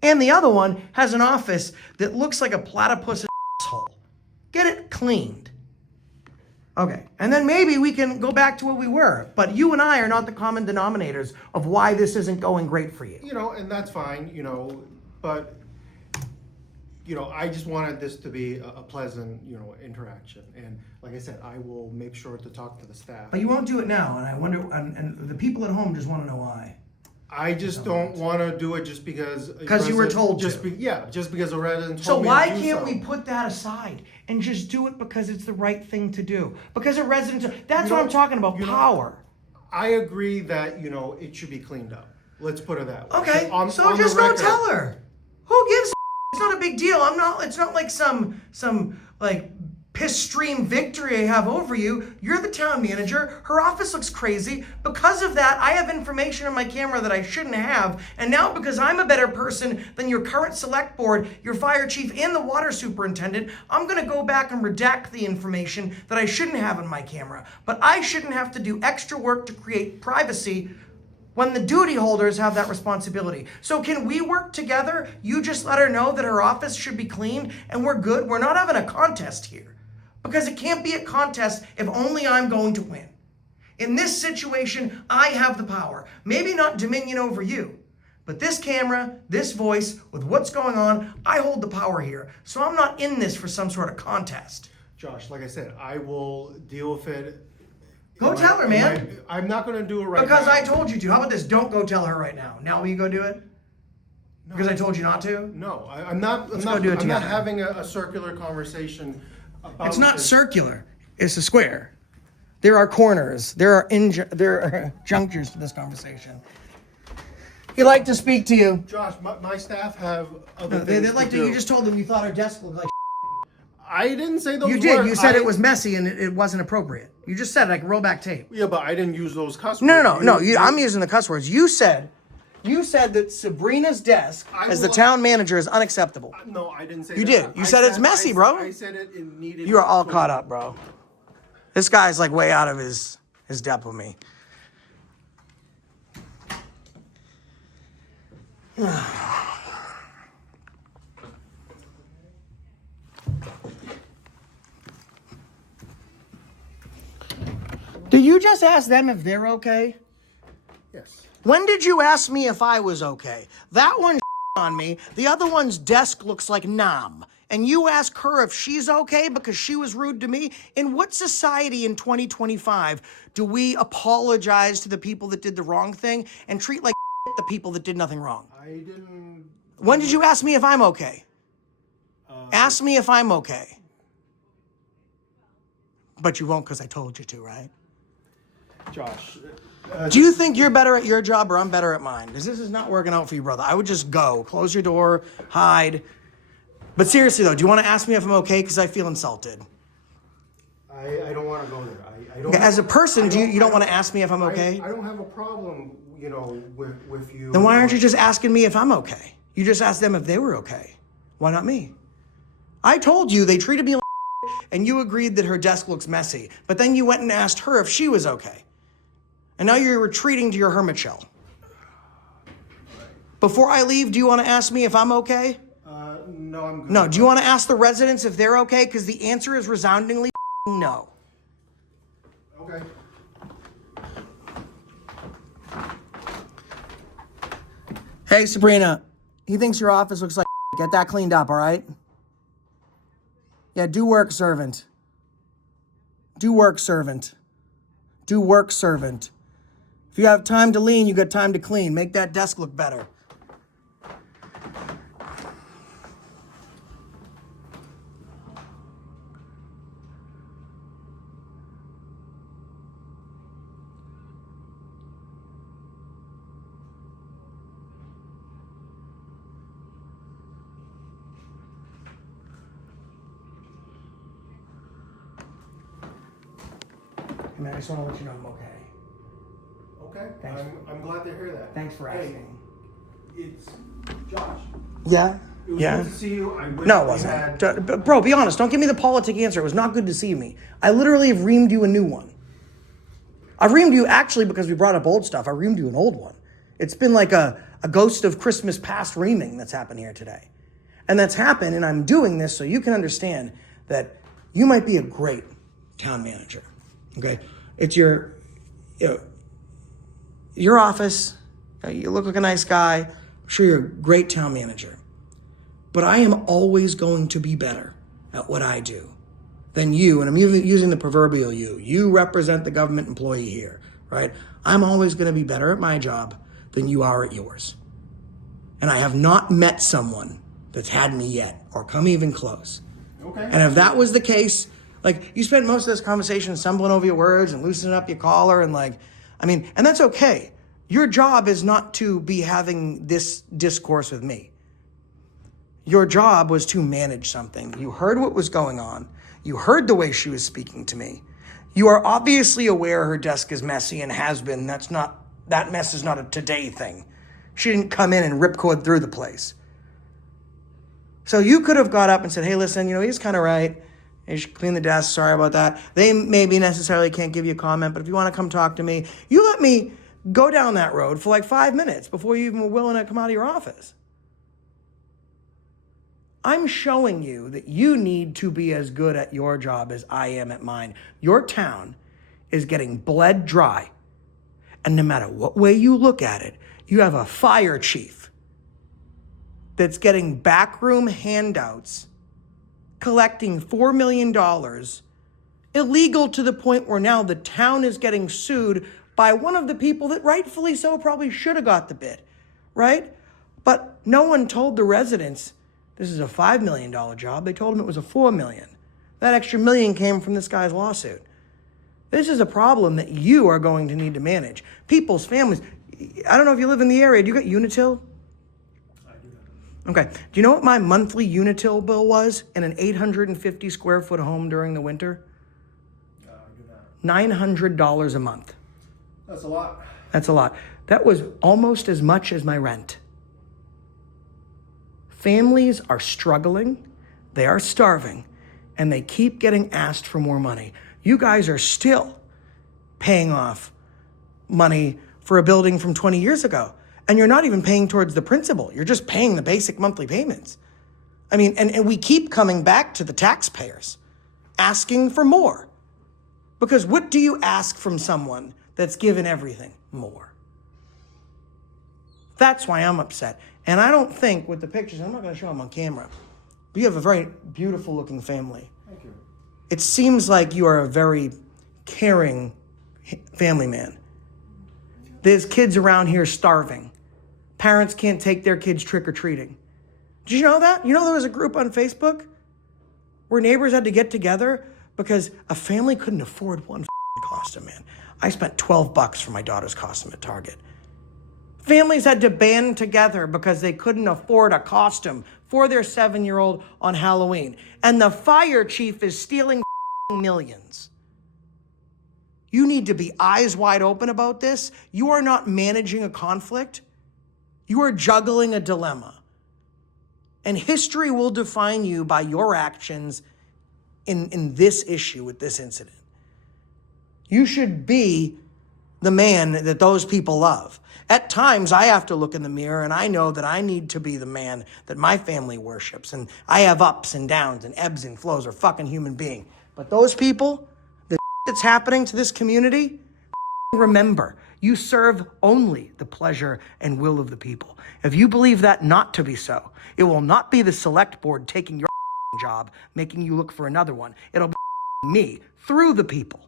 And the other one has an office that looks like a platypus asshole. Get it cleaned. Okay, and then maybe we can go back to what we were. But you and I are not the common denominators of why this isn't going great for you. You know, and that's fine. You know, but you know, I just wanted this to be a pleasant, you know, interaction. And like I said, I will make sure to talk to the staff. But you won't do it now, and I wonder, and the people at home just want to know why. I just don't want to do it just because. Because you were told to. Just because a resident told So me why to do can't so. we put that aside and just do it because it's the right thing to do? Because a resident, that's You what know- I'm talking about, you know- power. I agree that, you know, it should be cleaned up. Let's put it that way. Okay, so on the just don't record- tell her. Who gives a It's not a big deal. It's not like some like piss stream victory I have over you. You're the town manager. Her office looks crazy. Because of that, I have information on my camera that I shouldn't have. And now because I'm a better person than your current select board, your fire chief, and the water superintendent, I'm gonna go back and redact the information that I shouldn't have on my camera. But I shouldn't have to do extra work to create privacy when the duty holders have that responsibility. So can we work together? You just let her know that her office should be cleaned and we're good. We're not having a contest here. Because it can't be a contest if only I'm going to win. In this situation, I have the power. Maybe not dominion over you, but this camera, this voice, with what's going on, I hold the power here. So I'm not in this for some sort of contest. Josh, like I said, I will deal with it. Go tell her, man. I'm not going to do it right Because now. I told you to. How about this? Don't go tell her right now. Now will you go do it? Because I told you not to? No, I'm not. go do it I'm not together. having a circular conversation about. It's not this. circular. It's a square. There are corners. There are junctures to this conversation. He'd like to speak to you. Josh, my staff have other They things like to to. do. You just told them you thought our desk looked like. I didn't say those You did. words. You said it was messy and it wasn't appropriate. You just said it. I can roll back tape. Yeah, but I didn't use those cuss No, words. no, no. I'm using the cuss words. You said that Sabrina's desk as the town manager is unacceptable. No, I didn't say You that. did. You said it's messy, bro. I said it needed. You are all caught up, bro. This guy's like way out of his depth with me. Do you just ask them if they're okay? Yes. When did you ask me if I was okay? That one on me. The other one's desk looks like Nam. And you ask her if she's okay because she was rude to me? In what society in 2025 do we apologize to the people that did the wrong thing and treat like the people that did nothing wrong? I didn't. When did you ask me if I'm okay? Ask me if I'm okay. But you won't because I told you to, right? Josh. Do you think you're better at your job or I'm better at mine? Because this is not working out for you, brother. I would just go. Close your door, hide. But seriously, though, do you want to ask me if I'm okay? Because I feel insulted. I don't want to go there. I don't. Okay, as a person, you don't want to ask me if I'm okay? I don't have a problem, you know, with you. Then why aren't you just asking me if I'm okay? You just asked them if they were okay. Why not me? I told you they treated me like and you agreed that her desk looks messy. But then you went and asked her if she was okay. And now you're retreating to your hermit shell. Before I leave, do you want to ask me if I'm okay? No, I'm good. No, do you want to ask the residents if they're okay? Because the answer is resoundingly no. Okay. Hey, Sabrina, he thinks your office looks like get that cleaned up, all right? Yeah, do work, servant. Do work, servant. Do work, servant. If you have time to lean, you got time to clean. Make that desk look better. I mean, I just want to let you know I'm okay. Okay, Thanks. I'm glad to hear that. Thanks for Hey, asking. it's Josh. Yeah? It was good to see you. I wish No, it we wasn't. had- Bro, be honest. Don't give me the politic answer. It was not good to see me. I literally have reamed you a new one. I've reamed you actually because we brought up old stuff. I reamed you an old one. It's been like a ghost of Christmas past reaming that's happened here today. And that's happened, and I'm doing this so you can understand that you might be a great town manager. Okay? It's your office. You look like a nice guy. I'm sure you're a great town manager. But I am always going to be better at what I do than you. And I'm using the proverbial you. You represent the government employee here, right? I'm always going to be better at my job than you are at yours. And I have not met someone that's had me yet or come even close. Okay. And if that was the case, like, you spent most of this conversation stumbling over your words and loosening up your collar and and that's okay. Your job is not to be having this discourse with me. Your job was to manage something. You heard what was going on. You heard the way she was speaking to me. You are obviously aware her desk is messy and has been. That mess is not a today thing. She didn't come in and ripcord through the place. So you could have got up and said, hey, listen, he's kind of right. You should clean the desk. Sorry about that. They maybe necessarily can't give you a comment, but if you want to come talk to me, you let me go down that road for like 5 minutes before you even were willing to come out of your office. I'm showing you that you need to be as good at your job as I am at mine. Your town is getting bled dry. And no matter what way you look at it, you have a fire chief that's getting backroom handouts, collecting $4 million, illegal to the point where now the town is getting sued by one of the people that rightfully so probably should have got the bid, right? But no one told the residents this is a $5 million job. They told them it was a $4 million. That extra million came from this guy's lawsuit. This is a problem that you are going to need to manage. People's families. I don't know if you live in the area. Do you got Unitil? I do not. Okay. Do you know what my monthly Unitil bill was in an 850 square foot home during the winter? I do not. $900 a month. That's a lot. That's a lot. That was almost as much as my rent. Families are struggling, they are starving, and they keep getting asked for more money. You guys are still paying off money for a building from 20 years ago, and you're not even paying towards the principal. You're just paying the basic monthly payments. And we keep coming back to the taxpayers, asking for more. Because what do you ask from someone that's given everything? More. That's why I'm upset. And I don't think with the pictures, I'm not going to show them on camera, but you have a very beautiful looking family. Thank you. It seems like you are a very caring family man. There's kids around here starving. Parents can't take their kids trick-or-treating. Did you know that? You know there was a group on Facebook where neighbors had to get together because a family couldn't afford one costume, man. I spent $12 for my daughter's costume at Target. Families had to band together because they couldn't afford a costume for their 7-year-old on Halloween. And the fire chief is stealing millions. You need to be eyes wide open about this. You are not managing a conflict. You are juggling a dilemma. And history will define you by your actions in this issue with this incident. You should be the man that those people love. At times, I have to look in the mirror and I know that I need to be the man that my family worships. And I have ups and downs and ebbs and flows. Are fucking human being. But those people, the that's happening to this community, remember, you serve only the pleasure and will of the people. If you believe that not to be so, it will not be the select board taking your job, making you look for another one. It'll be me through the people.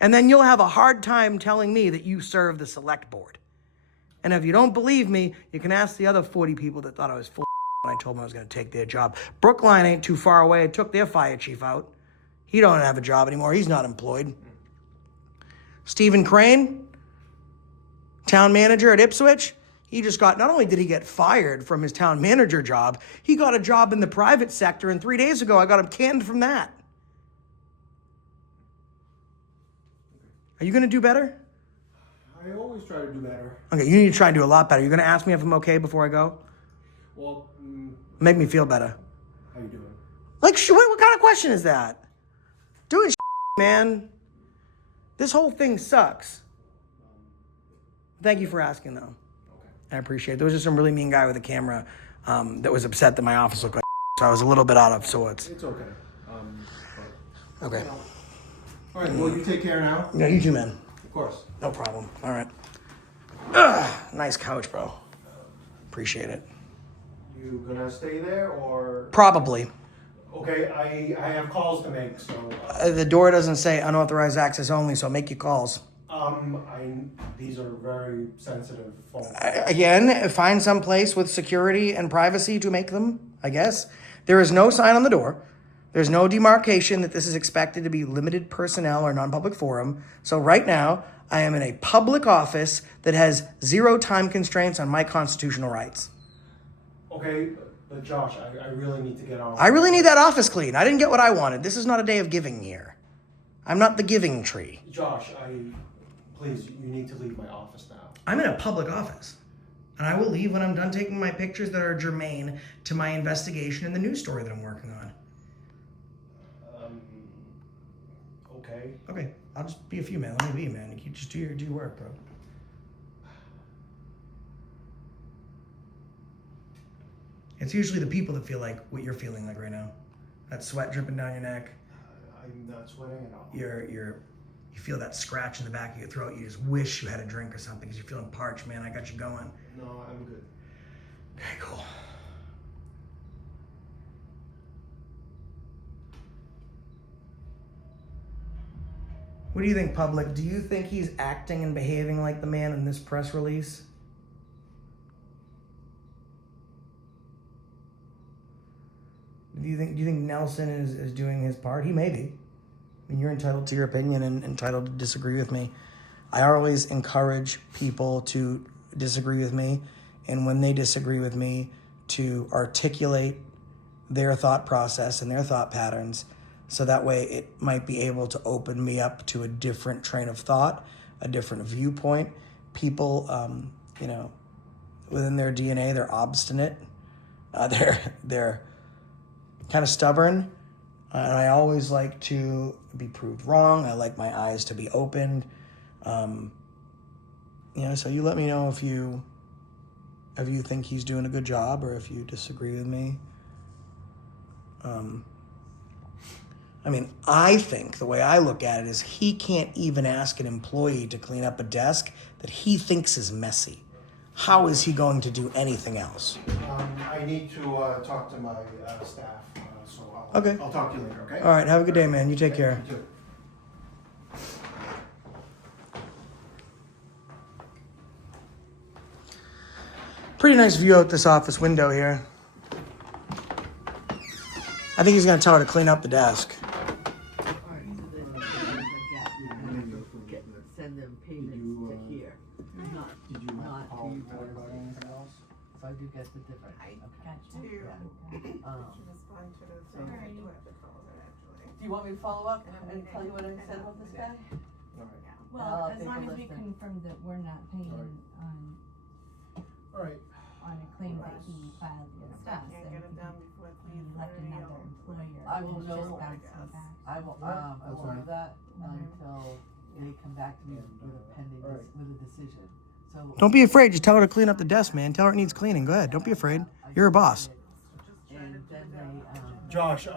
And then you'll have a hard time telling me that you serve the select board. And if you don't believe me, you can ask the other 40 people that thought I was full when I told them I was going to take their job. Brookline ain't too far away. I took their fire chief out. He don't have a job anymore. He's not employed. Stephen Crane, town manager at Ipswich, he just got, not only did he get fired from his town manager job, he got a job in the private sector, and 3 days ago I got him canned from that. Are you gonna do better? I always try to do better. Okay, you need to try and do a lot better. You're gonna ask me if I'm okay before I go? Well, Make me feel better. how you doing? Like, what kind of question is that? Doing man. This whole thing sucks. Thank you for asking, though. Okay. I appreciate it. There was just some really mean guy with a camera that was upset that my office looked like so I was a little bit out of sorts. It's okay. But, Okay. all right, well, you take care now. No, you too, man. Of course. No problem. All right. Ugh, nice couch, bro. Appreciate it. You gonna stay there or? Probably. Okay, I have calls to make, so. The door doesn't say unauthorized access only, so make your calls. These are very sensitive phones. Again, find some place with security and privacy to make them, I guess. There is no sign on the door. There's no demarcation that this is expected to be limited personnel or non-public forum. So right now, I am in a public office that has 0 time constraints on my constitutional rights. Okay, but Josh, I really need to get on. I really need that office clean. I didn't get what I wanted. This is not a day of giving here. I'm not the giving tree. Josh, please, you need to leave my office now. I'm in a public office. And I will leave when I'm done taking my pictures that are germane to my investigation and the news story that I'm working on. Okay. Okay, I'll just be a few, man. Let me be, man. You just do your work, bro. It's usually the people that feel like what you're feeling like right now. That sweat dripping down your neck. I'm not sweating at all. You feel that scratch in the back of your throat. You just wish you had a drink or something because you're feeling parched, man. I got you going. No, I'm good. Okay, cool. What do you think, public? Do you think he's acting and behaving like the man in this press release? Do you think Nelson is doing his part? He may be. I mean, you're entitled to your opinion and entitled to disagree with me. I always encourage people to disagree with me, and when they disagree with me, to articulate their thought process and their thought patterns, so that way it might be able to open me up to a different train of thought, a different viewpoint. People, within their DNA, they're obstinate. They're kind of stubborn. And I always like to be proved wrong. I like my eyes to be opened. So you let me know if you think he's doing a good job or if you disagree with me. I think the way I look at it is he can't even ask an employee to clean up a desk that he thinks is messy. How is he going to do anything else? I need to talk to my staff, so Okay. I'll talk to you later, okay? All right, have a good day, man. You take care. You too. Pretty nice view out this office window here. I think he's going to tell her to clean up the desk. Send them payments to here, not to you. About anything else? So I do get the difference. To respond to the thing, I do have to call it actually. Do you want me to follow up and tell you what I said about this guy? All right. Well, I'll as take long a as we listen. confirm that we're not paying All right. on a claim that he filed against I us, can't then get it done before we elect 3:30 another or. employer. I will and know. just bounce them back. I won't know that until they come back to me with a pending, with a decision. So. Don't be afraid. Just tell her to clean up the desk, man. Tell her it needs cleaning. Go ahead. Don't be afraid. You're a boss. And then they, Josh,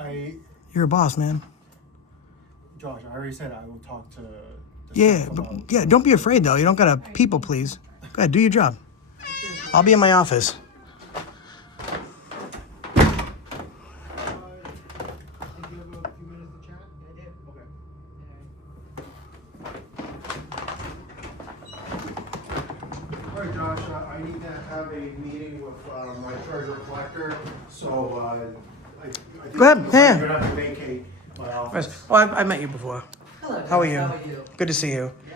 You're a boss, man. I already said I will talk to the Yeah, staff but, about- yeah. Don't be afraid, though. You don't got to people please. Go ahead. Do your job. I'll be in my office. Did you have a few minutes to chat? I did. Okay. All right, Josh, I need to have a meeting with my treasurer collector, so I think Go ahead, yeah. you're not going to vacate my office. Oh, I've met you before. hello. How are you? How are you? Good to see you. Yeah.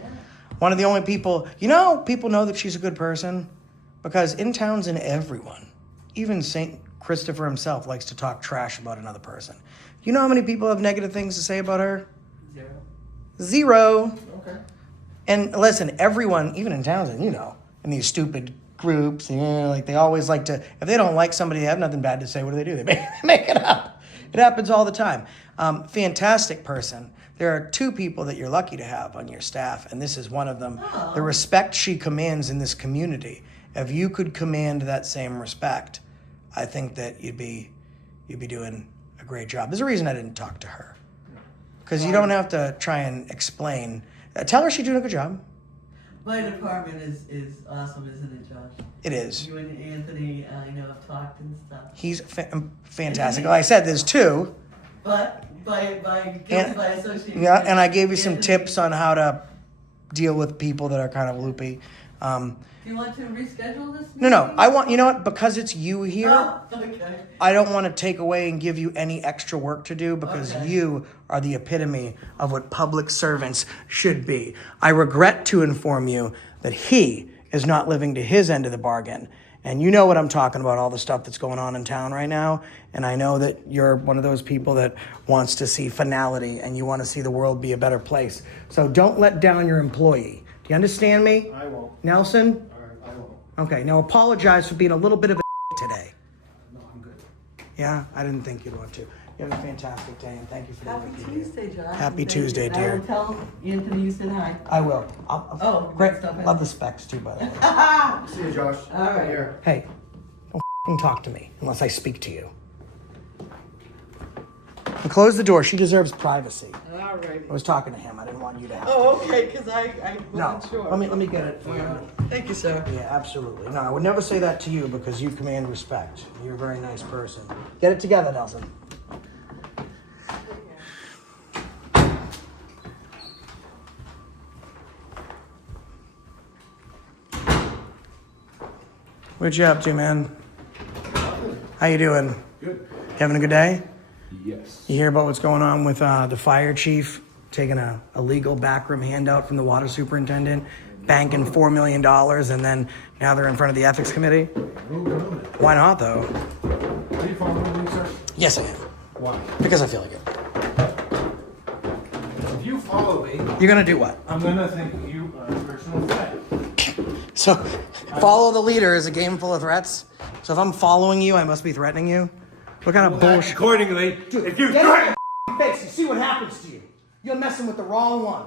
One of the only people, people know that she's a good person because in Townsend, everyone, even St. Christopher himself, likes to talk trash about another person. You know how many people have negative things to say about her? 0. 0. Okay. And listen, everyone, even in Townsend, you know, in these stupid groups, you know, like they always like to, if they don't like somebody, they have nothing bad to say, what do? They make it up. It happens all the time. Fantastic person. There are two people that you're lucky to have on your staff, and this is one of them. Oh. The respect she commands in this community. If you could command that same respect, I think that you'd be doing a great job. There's a reason I didn't talk to her. Because you don't have to try and explain. Tell her she's doing a good job. My department is awesome, isn't it, Josh? It is. You and Anthony, I know, have talked and stuff. He's fantastic. Like I said, there's two. But by guilty And- by association. Yeah, and I gave you some Anthony, tips on how to deal with people that are kind of loopy. Do you want to reschedule this? No, meeting? I want, you know what, because it's you here, Oh, okay. I don't want to take away and give you any extra work to do because Okay. you are the epitome of what public servants should be. I regret to inform you that he is not living to his end of the bargain. And you know what I'm talking about, all the stuff that's going on in town right now. And I know that you're one of those people that wants to see finality and you want to see the world be a better place. So don't let down your employee. Do you understand me? I won't. Nelson? All right, I won't. Okay, now apologize for being a little bit of a today. No, I'm good. Yeah, I didn't think you'd want to. You have a fantastic day, and thank you for the Happy work you do. Tuesday, Josh. Happy Thank Tuesday, you. dear. I will tell Anthony you said hi. I will. Oh, great. next up. Love the specs too, by the way. See you, Josh. All right. Here. Hey, don't f***ing talk to me unless I speak to you. And close the door. She deserves privacy. All right. I was talking to him. I didn't want you to have. Oh, okay, because I No, wasn't sure. let me get it for you. Thank you, sir. Yeah, absolutely. No, I would never say that to you because you command respect. You're a very nice person. Get it together, Nelson. What you up to, man? How you doing? Good. Having a good day? Yes. You hear about what's going on with the fire chief taking a illegal backroom handout from the water superintendent, banking $4 million, and then now they're in front of the ethics committee? Why not, though? Are you following me, sir? Yes, I am. Why? Because I feel like it. If you follow me, You're gonna do what? I'm gonna think you are a personal threat. So, follow the leader is a game full of threats? So if I'm following you, I must be threatening you? What kind of bullshit? Accordingly, if you Get threaten, in my face and see what happens to you. You're messing with the wrong one.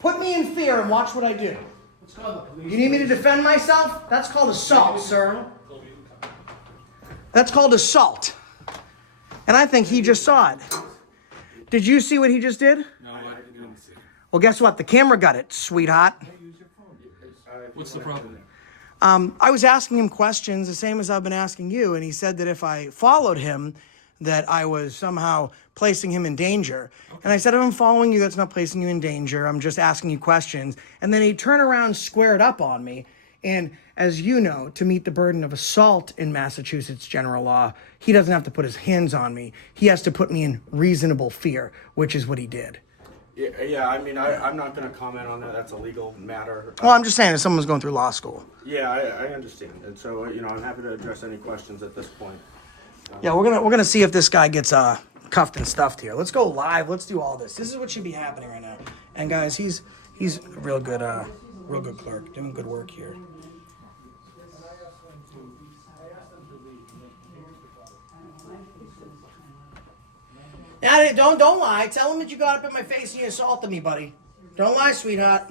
Put me in fear and watch what I do. let's call the police. You need me to defend myself? That's called assault, sir. That's called assault. And I think he just saw it. Did you see what he just did? No, I didn't see it. Well, guess what? The camera got it, sweetheart. What's the problem? I was asking him questions, the same as I've been asking you, and he said that if I followed him, that I was somehow placing him in danger. And I said, if I'm following you, that's not placing you in danger. I'm just asking you questions. And then he turned around, squared up on me. And as you know, to meet the burden of assault in Massachusetts general law, he doesn't have to put his hands on me. He has to put me in reasonable fear, which is what he did. Yeah, I mean, I'm not going to comment on that. That's a legal matter. Well, I'm just saying, if someone's going through law school. Yeah, I understand. And so, I'm happy to address any questions at this point. Yeah, we're gonna see if this guy gets cuffed and stuffed here. Let's go live. Let's do all this. This is what should be happening right now. And guys, he's a real good clerk, doing good work here. Now, don't lie. Tell him that you got up in my face and you assaulted me, buddy. Don't lie, sweetheart.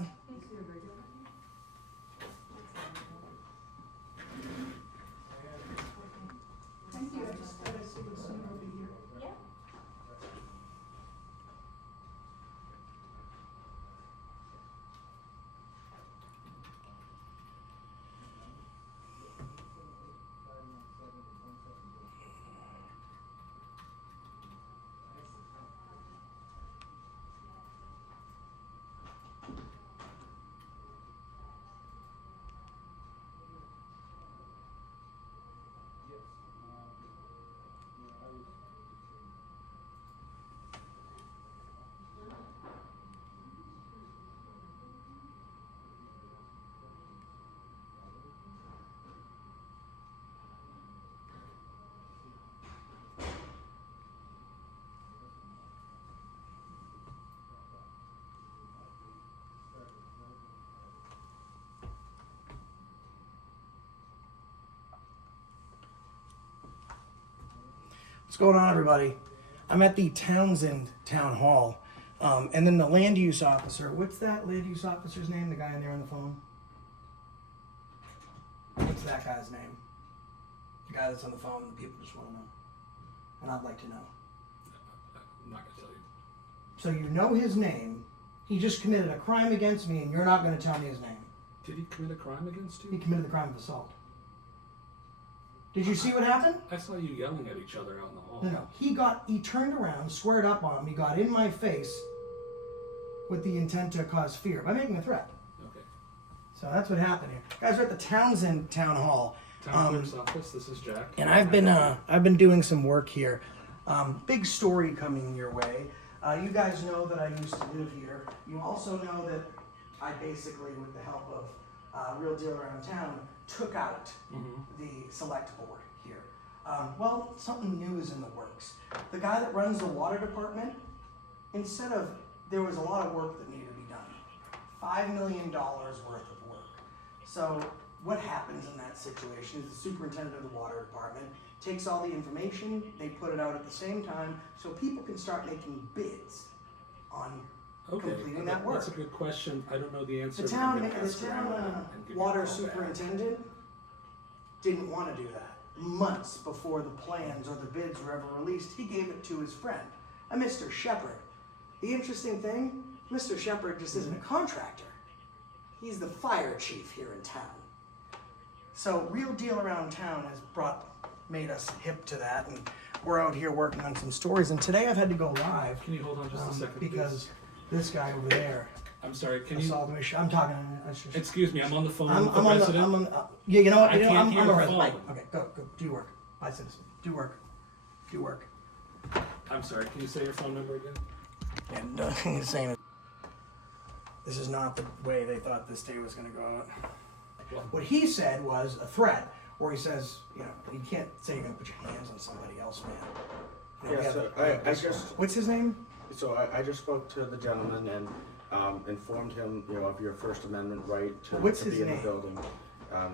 What's going on, everybody? I'm at the Townsend Town Hall. And then the land use officer, what's that land use officer's name? The guy in there on the phone? What's that guy's name? The guy that's on the phone, the people just want to know. And I'd like to know. I'm not gonna tell you. So you know his name. He just committed a crime against me and you're not going to tell me his name. Did he commit a crime against He you? committed the crime of assault. Did you see what happened? I saw you yelling at each other out in the hall. No. He turned around, squared up on me, got in my face with the intent to cause fear by making a threat. Okay. So that's what happened here. Guys, we're at the Townsend Town Hall. Town clerk's office, this is Jack. And I've been doing some work here. Big story coming your way. You guys know that I used to live here. You also know that I basically, with the help of Real Deal Around Town, took out the select board here. Well, something new is in the works. The guy that runs the water department, there was a lot of work that needed to be done. $5 million worth of work. So what happens in that situation is the superintendent of the water department takes all the information, they put it out at the same time, so people can start making bids on completing that work. That's a good question. I don't know the answer. The but I'm town gonna ask around and give you a water call back. superintendent didn't want to do that. Months before the plans or the bids were ever released, he gave it to his friend, a Mr. Shepherd. The interesting thing, Mr. Shepherd just isn't a contractor. He's the fire chief here in town. So Real Deal Around Town has made us hip to that, and we're out here working on some stories. And today I've had to go live Can you hold on just a second, because please? this guy over there I'm sorry, can you... assaulted me. I'm talking. Excuse me, I'm on the phone I'm with the on the. resident. I'm on. Yeah, you know what? I You know, can't I'm hear a the resident. phone. Right, okay, go. Do your work. Bye, citizen. Do work. Do work. I'm sorry, can you say your phone number again? And he's saying this is not the way they thought this day was going to go out. What he said was a threat, where he says, you can't say you're going to put your hands on somebody else, man. You know, we Yeah, have so what's his name? So I just spoke to the gentleman and informed him, of your First Amendment right to What's be his in the name? building.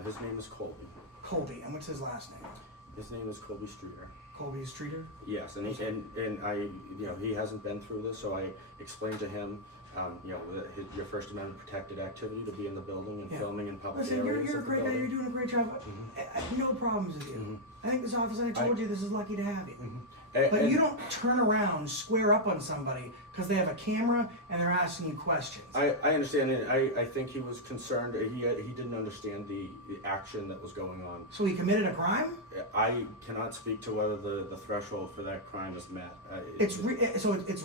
His name is Colby. Colby. And what's his last name? His name is Colby Streeter. Colby Streeter? Yes, and he hasn't been through this, so I explained to him, your First Amendment protected activity to be in the building and Yeah. filming in public Listen, areas. you're a of the great guy. building. You're doing a great job. I have no problems with you. I think this office, I told you, this is lucky to have you. But you don't turn around, square up on somebody because they have a camera and they're asking you questions. I understand it. I think he was concerned. He didn't understand the action that was going on. So he committed a crime? I cannot speak to whether the threshold for that crime is met. It's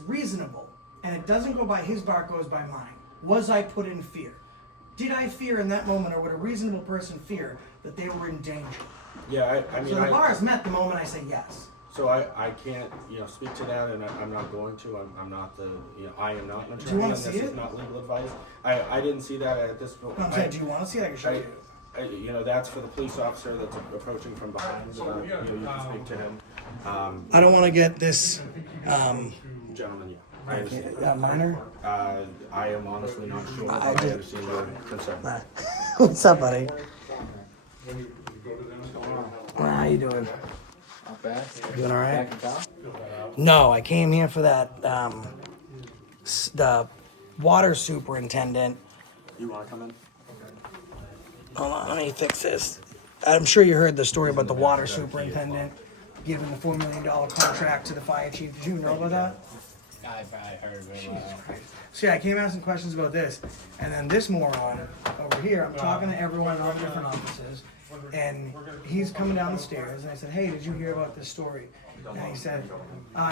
reasonable, and it doesn't go by his bar, it goes by mine. Was I put in fear? Did I fear in that moment, or would a reasonable person fear that they were in danger? Yeah, I mean, So the bar is met the moment I say yes. So I can't, speak to that, and I'm not going to. I'm not the, I am not an attorney. Do you wanna and see this it? is not legal advice. I didn't see that at this point. No, I'm saying, do you want to see it? I can show you. That's for the police officer that's approaching from behind. You can speak to him. I don't want to get this Gentlemen, yeah. I understand. minor. I am honestly not sure. I I did- understand your concern. What's up, buddy? How you doing? Not bad. Doing all right? Back in town? No, I came here for that. The water superintendent. You want to come in? Hold on, let me fix this. I'm sure you heard the story about the water superintendent giving the $4 million contract to the fire chief. Did you know about that? I heard it. So yeah, I came asking questions about this, and then this moron over here, I'm talking to everyone in all the different offices, and he's coming down the stairs, and I said, hey, did you hear about this story? And he said,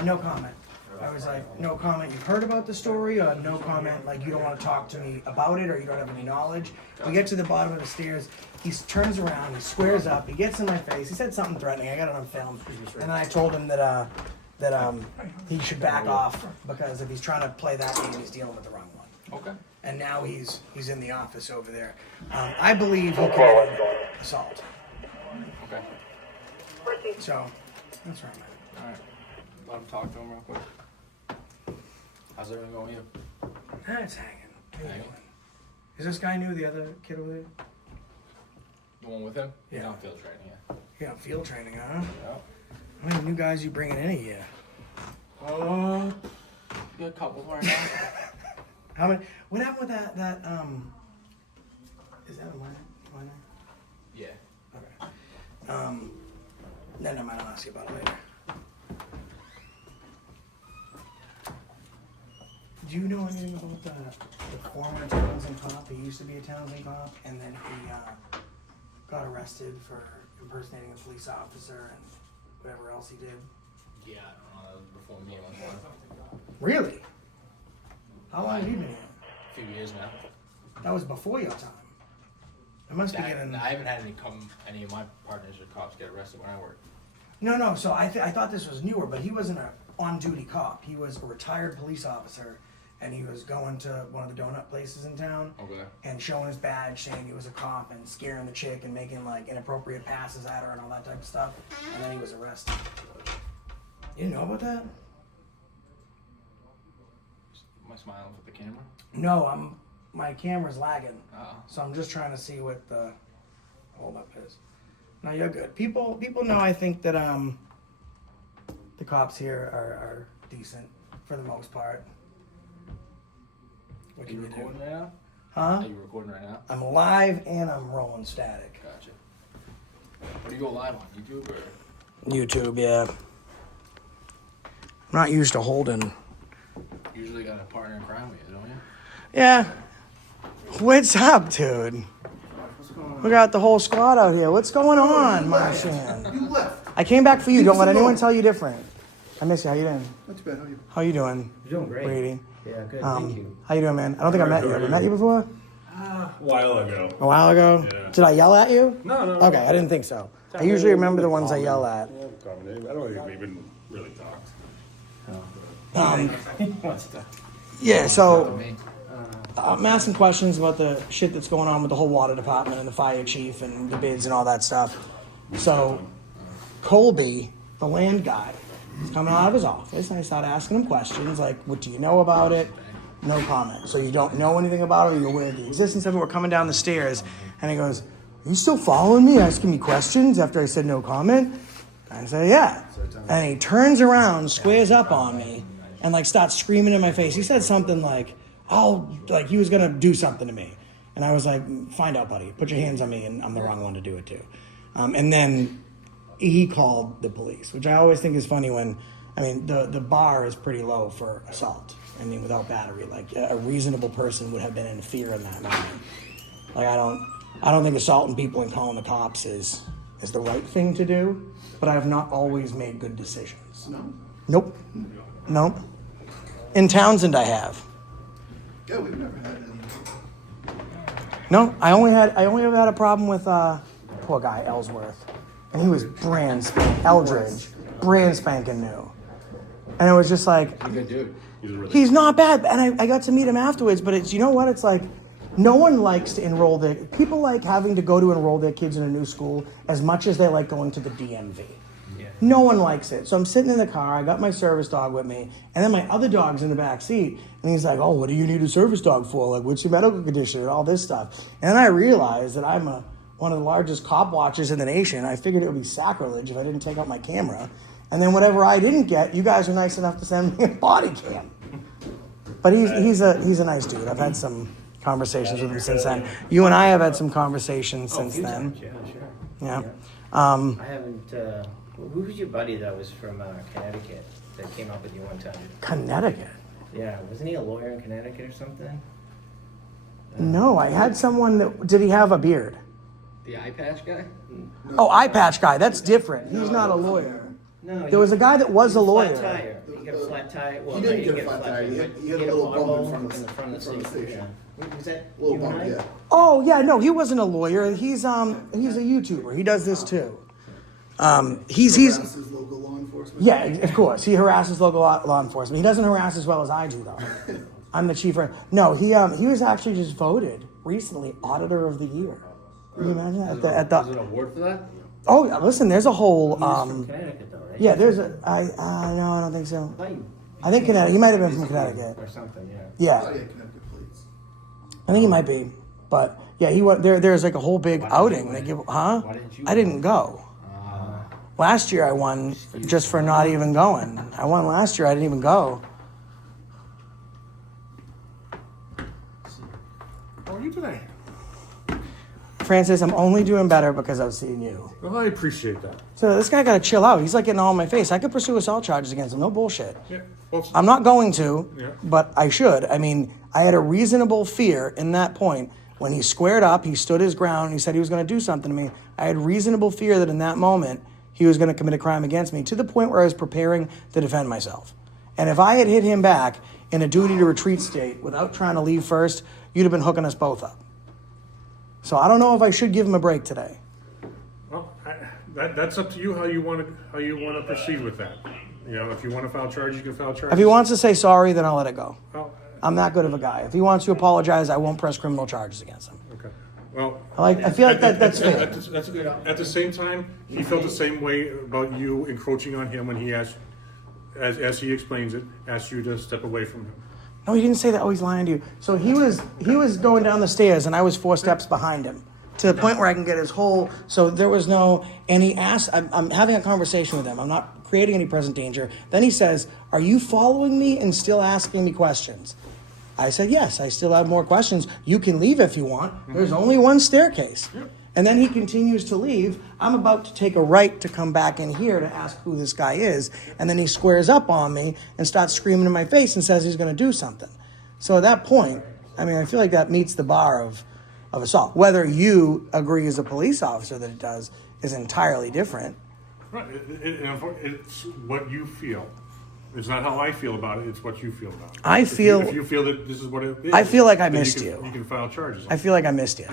no comment. I was like, no comment, you've heard about the story, or no comment, like you don't want to talk to me about it, or you don't have any knowledge. We get to the bottom of the stairs, he turns around, he squares up, he gets in my face, he said something threatening, I got it on film, and then I told him that he should back off, because if he's trying to play that game, he's dealing with the wrong one. Okay. And now he's in the office over there. I believe he committed assault. Okay. So that's where I'm at. All right. Let him talk to him real quick. How's everything going with you? That's hanging. How you doing? Is this guy new? The other kid over there? The one with him? Yeah. He's on field training, yeah. Yeah, field training, huh? Yep. How many new guys you bringing in a year? Got a couple right now. How many? What happened with that? Is that a minor? Yeah. Okay. Never mind. I'll ask you about it later. Do you know anything about the former Townsend cop? He used to be a Townsend cop, and then he got arrested for impersonating a police officer and whatever else he did. Yeah, I don't know. That was before me. One Really? How long have you been here? A few years now. That was before your time. I must be getting. I haven't had any of my partners or cops get arrested when I worked. No. So I thought this was newer, but he wasn't an on-duty cop. He was a retired police officer, and he was going to one of the donut places in town Okay. and showing his badge, saying he was a cop, and scaring the chick and making like inappropriate passes at her and all that type of stuff. And then he was arrested. You didn't know about that? Am I smiling with the camera? No, my camera's lagging, Oh. so I'm just trying to see what the holdup is. No, you're good. People know. I think that the cops here are decent for the most part. What Are you can you do? recording right now? Huh? Are you recording right now? I'm live and I'm rolling static. Gotcha. What do you go live on? YouTube or? YouTube, yeah. I'm not used to holding. Usually got a partner in crime with you, don't you? Yeah. What's up, dude? We got the whole squad out here. What's going on, Martian? You left. I came back for you. Don't let anyone tell you different. I miss you. How you doing? Not too bad. How are you? How you doing? You're doing great. Brady. Yeah, good. Thank you. How you doing, man? I don't think I met you. Have I met you before? A while ago. A while ago? Yeah. Did I yell at you? No. Okay, I didn't think so. I usually remember the ones I yell at. Yeah, common name. I don't think we even really talked. Yeah, so I'm asking questions about the shit that's going on with the whole water department and the fire chief and the bids and all that stuff. So Colby, the land guy, is coming out of his office, and I start asking him questions like, what do you know about it? No comment. So you don't know anything about it, or you're aware of the existence of it. We're coming down the stairs, and he goes, are you still following me, asking me questions after I said no comment? I say, yeah. And he turns around, squares up on me, and like starts screaming in my face. He said something like, like he was gonna do something to me. And I was like, find out, buddy. Put your hands on me, and I'm the wrong one to do it to. And then he called the police, which I always think is funny when, I mean, the bar is pretty low for assault. I mean, without battery, like a reasonable person would have been in fear in that moment. Like I don't think assaulting people and calling the cops is the right thing to do, but I have not always made good decisions. No. Nope. In Townsend, I have. Yeah, we've never had any. No, I only ever had a problem with poor guy Ellsworth, and he was Eldridge, brand spanking new, and it was just like He's a good dude. he's not bad, and I got to meet him afterwards. But it's, you know what, it's like no one likes to enroll people like having to go to enroll their kids in a new school as much as they like going to the DMV. No one likes it. So I'm sitting in the car. I got my service dog with me, and then my other dog's in the back seat. And he's like, "Oh, what do you need a service dog for? Like, what's your medical condition and all this stuff?" And then I realized that I'm one of the largest cop watchers in the nation. I figured it would be sacrilege if I didn't take out my camera. And then whatever I didn't get, you guys were nice enough to send me a body cam. But he's a nice dude. I've had some conversations with him since then. You and I have had some conversations since then. Yeah, sure. Yeah. I haven't. Who was your buddy that was from Connecticut that came up with you one time? Connecticut. Yeah, wasn't he a lawyer in Connecticut or something? No, I had someone that. Did he have a beard? The eye patch guy? Oh, eye patch guy. That's different. He's not a lawyer. No. There was a guy that was a Flat lawyer. tire. He got a flat tire. Well, He no, didn't get a didn't flat tire. He had a a little bump pothole in front of in front of the station. station. Was that A little you and bump, I? yeah. Oh yeah, no, he wasn't a lawyer. He's a YouTuber. He does this too. He's Harasses local law enforcement. yeah, of course. He harasses local law enforcement. He doesn't harass as well as I do though. I'm the chief. No, he was actually just voted recently Auditor of the Year. Can you imagine that? At There's an the award for that? oh yeah, listen, there's a whole He was from Connecticut though, right? yeah, there's a no, I don't think so. I thought you- I think Connecticut. He might have been from Connecticut. or something. Yeah. Yeah. Oh, yeah, Connecticut plates. I think he might be, but yeah, he was there. There's like a whole big outing. They give, huh? Why didn't you I didn't go. Last year I won just for not even going. I won last year. I didn't even go. How are you today? Francis, I'm only doing better because I've seen you. Well, I appreciate that. So this guy got to chill out. He's like getting all in my face. I could pursue assault charges against him. No bullshit. Yeah. Well, I'm not going to, Yeah. but I should. I mean, I had a reasonable fear in that point when he squared up, he stood his ground, and he said he was going to do something to me. I had reasonable fear that in that moment he was going to commit a crime against me to the point where I was preparing to defend myself. And if I had hit him back in a duty to retreat state without trying to leave first, you'd have been hooking us both up. So I don't know if I should give him a break today. well, that's up to you how you want to proceed with that. You know, if you want to file charges, you can file charges. If he wants to say sorry, then I'll let it go. Well, I'm that good of a guy. If he wants to apologize, I won't press criminal charges against him. okay. Well, I feel like that's fair. At the same time, he felt the same way about you encroaching on him when he asked, as he explains it, asked you to step away from him. No, he didn't say that. Oh, he's lying to you. So he was going down the stairs, and I was 4 steps behind him, to the point where I can get his whole. So there was no. And he asked. I'm having a conversation with him. I'm not creating any present danger. Then he says, "Are you following me and still asking me questions?" I said, "Yes. I still have more questions. You can leave if you want. There's only one staircase." And then he continues to leave. I'm about to take a right to come back in here to ask who this guy is. And then he squares up on me and starts screaming in my face and says he's going to do something. So at that point, I mean, I feel like that meets the bar of assault. Whether you agree as a police officer that it does is entirely different. Right. It's what you feel. It's not how I feel about it. It's what you feel about it. If you feel that this is what it is, I feel like I then missed you can file charges. I feel like I missed you.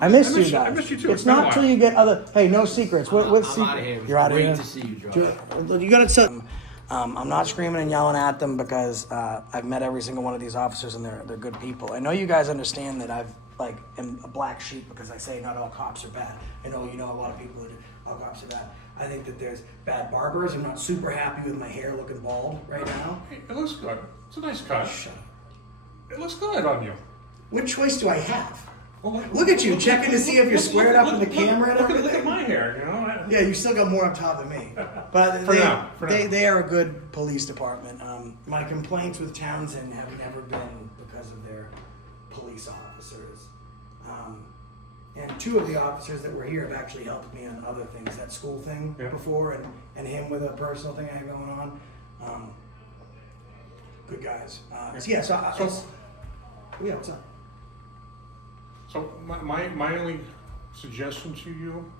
I missed you guys. I missed you too. It's not till you get other. Hey, no secrets. What I'm secret? out of here. You're out of Great here. to see you, Josh. You got to tell. I'm not screaming and yelling at them because I've met every single one of these officers and they're good people. I know you guys understand that I've am a black sheep because I say not all cops are bad. I know a lot of people that all cops are bad. I think that there's bad barbers. I'm not super happy with my hair looking bald right now. Hey, it looks good. It's a nice cut. Shut up. It looks good on you. What choice do I have? Well, Look at you, checking to see if you're squared up in the camera and Look everything. at my hair, you know. Yeah, you still got more up top than me. But For now. they are a good police department. My complaints with Townsend have never been because of their police officers. And 2 of the officers that were here have actually helped me on other things. That school thing before and him with a personal thing I had going on. Good guys. Yeah, what's up? So my only suggestion to you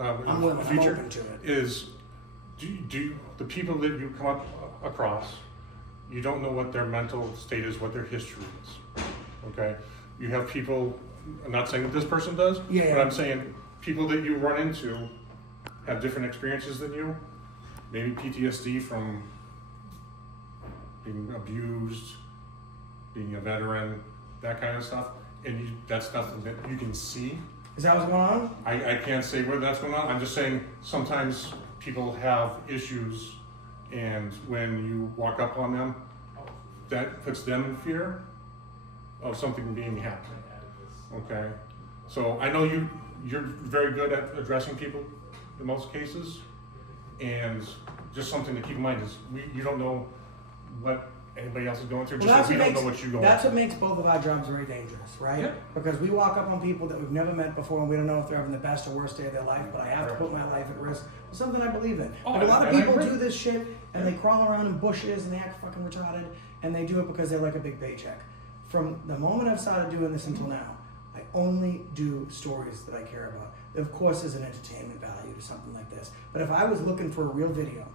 I'm in the future open to it. is do the people that you come up across, you don't know what their mental state is, what their history is. Okay, you have people. I'm not saying that this person does, but I'm saying people that you run into have different experiences than you. Maybe PTSD from being abused, being a veteran, that kind of stuff. And that's nothing that you can see. Is that what's going on? I can't say where that's going on. I'm just saying sometimes people have issues, and when you walk up on them, that puts them in fear of something being hacked. Okay? So I know you're very good at addressing people in most cases, and just something to keep in mind is you don't know what anybody else is going through, just like we don't know what you're going through. That's what makes both of our jobs very dangerous, right? Yeah. Because we walk up on people that we've never met before and we don't know if they're having the best or worst day of their life, but I have to put my life at risk for something I believe in. Oh, But a lot of and I people agree. do this shit and they crawl around in bushes and they act fucking retarded and they do it because they like a big paycheck. From the moment I've started doing this until now, I only do stories that I care about. Of course, there's an entertainment value to something like this. But if I was looking for a real video,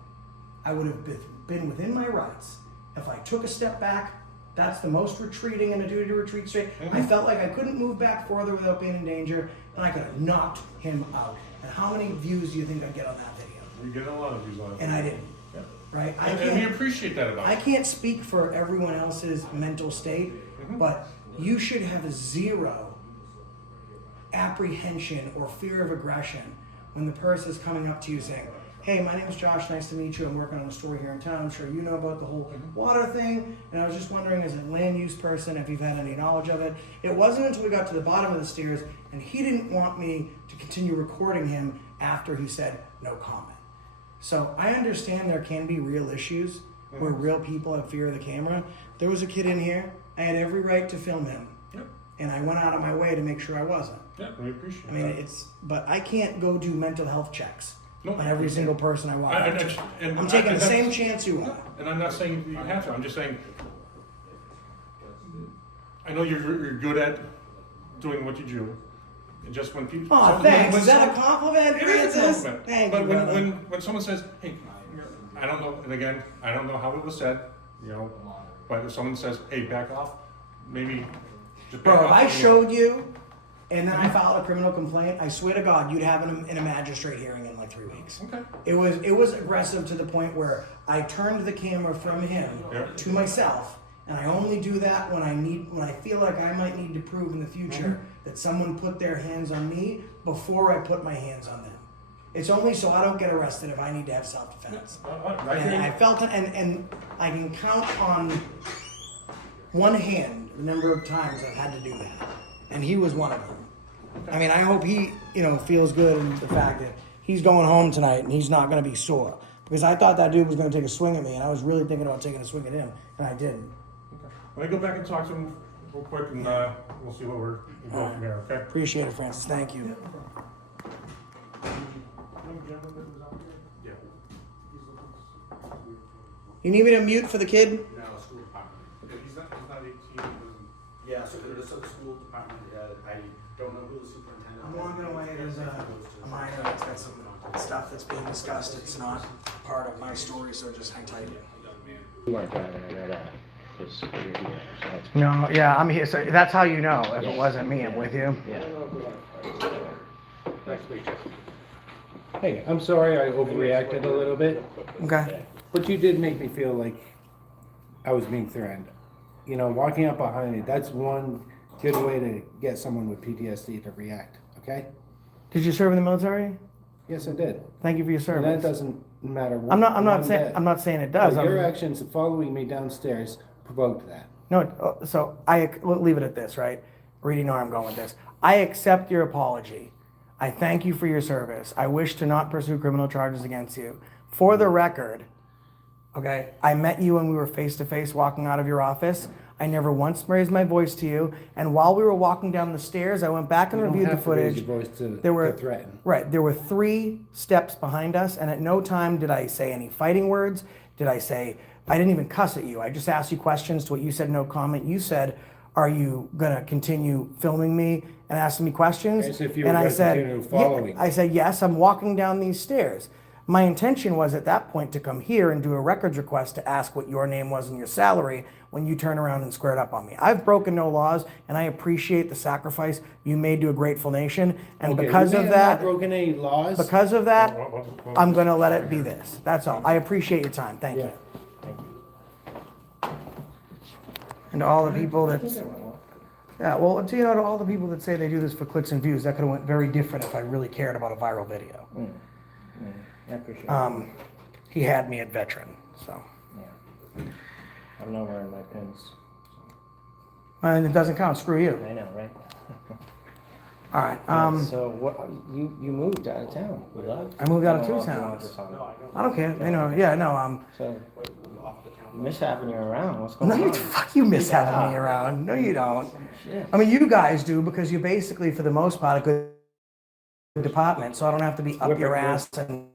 I would have been within my rights. If I took a step back, that's the most retreating in a duty to retreat straight. I felt like I couldn't move back further without being in danger, and I could have knocked him out. And how many views do you think I'd get on that video? You get a lot of views on it. And I didn't. Yeah. Right? And we appreciate that about I it. can't speak for everyone else's mental state, but you should have zero apprehension or fear of aggression when the person is coming up to you saying, "Hey, my name is Josh, nice to meet you. I'm working on a story here in town. I'm sure you know about the whole water thing. And I was just wondering, as a land use person, if you've had any knowledge of it." It wasn't until we got to the bottom of the stairs and he didn't want me to continue recording him after he said no comment. So I understand there can be real issues where real people have fear of the camera. There was a kid in here. I had every right to film him. Yep. And I went out of my way to make sure I wasn't. Yeah, we appreciate I mean, that. but I can't go do mental health checks No, on every you single can't. person I walk I- up I- to. and I'm I- taking and the same that's- chance you are. And I'm not saying you have to, I'm just saying, I know you're good at doing what you do, and just when people. Oh, so- thanks. when Is that a some- compliment, It is a Francis? compliment. Thank But you, when, brother. when someone says, hey, I don't know, and again, I don't know how it was said, you know, but if someone says, hey, back off, maybe just back Bro, off. if I you know. showed you and then I filed a criminal complaint, I swear to God, you'd have him in a magistrate hearing in like 3 weeks. Okay. It was aggressive to the point where I turned the camera from him Yeah. to myself, and I only do that when I feel like I might need to prove in the future that someone put their hands on me before I put my hands on them. It's only so I don't get arrested if I need to have self-defense. And I felt it, and I can count on one hand the number of times I've had to do that, and he was one of them. I mean, I hope he, feels good in the fact that he's going home tonight and he's not going to be sore, because I thought that dude was going to take a swing at me, and I was really thinking about taking a swing at him, and I didn't. Let me go back and talk to him real quick, and we'll see what we'll go from there, okay? Appreciate it, Francis. Thank you. You need me to mute for the kid? No, school department. He's not 18, he doesn't. Yeah, so there's a school department, I don't know who the superintendent is. I'm walking away. There's a minor that's got some stuff that's being discussed. It's not part of my story, so just hang tight. You weren't driving, I know that. 'Cause you're here, so that's- No, yeah, I'm here. So that's how you know. If it wasn't me, I'm with you. Yeah. Hey, I'm sorry I overreacted a little bit, Okay. but you did make me feel like I was being threatened. You know, walking up behind you, that's one good way to get someone with PTSD to react, okay? Did you serve in the military? Yes, I did. Thank you for your And that service. doesn't matter. I'm not one saying bit. I'm not saying it does. But your I'm- actions following me downstairs provoked that. No, so we'll leave it at this, right? Ready know where I'm going with this. I accept your apology. I thank you for your service. I wish to not pursue criminal charges against you. For the record, okay, I met you when we were face to face walking out of your office. I never once raised my voice to you. And while we were walking down the stairs, I went back and You don't reviewed the have to raise footage. your voice to There were threaten. Right. There were 3 steps behind us, and at no time did I say any fighting words. I didn't even cuss at you. I just asked you questions to what you said, no comment. You said, are you gonna continue filming me and asking me questions? As if you were And I gonna said, continue following. yeah. I said, yes, I'm walking down these stairs. My intention was at that point to come here and do a records request to ask what your name was and your salary when you turn around and squared up on me. I've broken no laws, and I appreciate the sacrifice you made to a grateful nation. And Okay, because you of may that, have not broken any laws. because of that, I'm gonna let it be this. That's all. I appreciate your time. Thank Yeah. you. And to all the people that, yeah, well, to all the people that say they do this for clicks and views, that could have went very different if I really cared about a viral video. I appreciate it. He had me at veteran, so. Yeah. I'm not wearing my pins. And it doesn't count. Screw you. I know, right? All right. So what? You moved out of town. You left. I moved out of Oh, 2 you towns. want this on. I don't care. Yeah, no. So you miss having you around. What's going No, on? fuck you miss having me around. No, you don't. Shit. I mean, you guys do because you're basically, for the most part, a good department, so I don't have to be up your ass and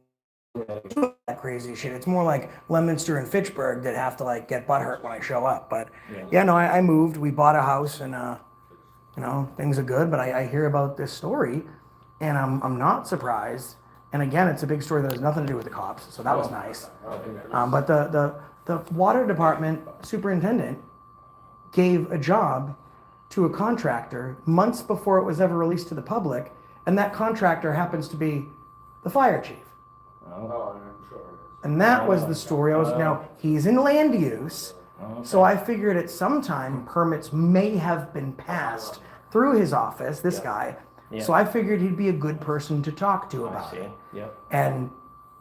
do that crazy shit. It's more like Leominster and Fitchburg that have to like get butthurt when I show up. But yeah, no, I moved. We bought a house, and things are good. But I hear about this story, and I'm not surprised. And again, it's a big story that has nothing to do with the cops, so that was nice. But the water department superintendent gave a job to a contractor months before it was ever released to the public, and that contractor happens to be the fire chief. Oh, I'm sure. And that was the story. Now he's in land use, so I figured at some time permits may have been passed through his office, this guy. Yeah. So I figured he'd be a good person to talk to about it. Yep. And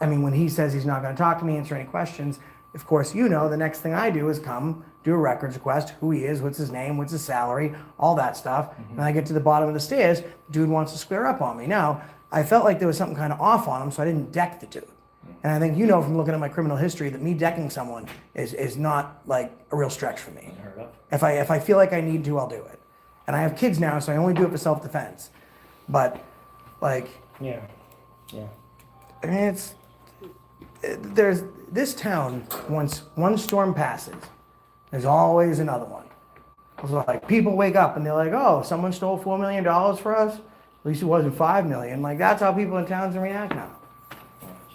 I mean, when he says he's not going to talk to me, answer any questions, of course, the next thing I do is come do a records request, who he is, what's his name, what's his salary, all that stuff. And I get to the bottom of the stairs, dude wants to square up on me. Now, I felt like there was something kind of off on him, so I didn't deck the dude. And I think you know from looking at my criminal history that me decking someone is not like a real stretch for me. If I feel like I need to, I'll do it. And I have kids now, so I only do it for self-defense. But like, Yeah. I mean, there's this town. Once one storm passes, there's always another one. It's like people wake up and they're like, "Oh, someone stole $4 million for us. At least it wasn't $5 million." Like that's how people in Townsend react now.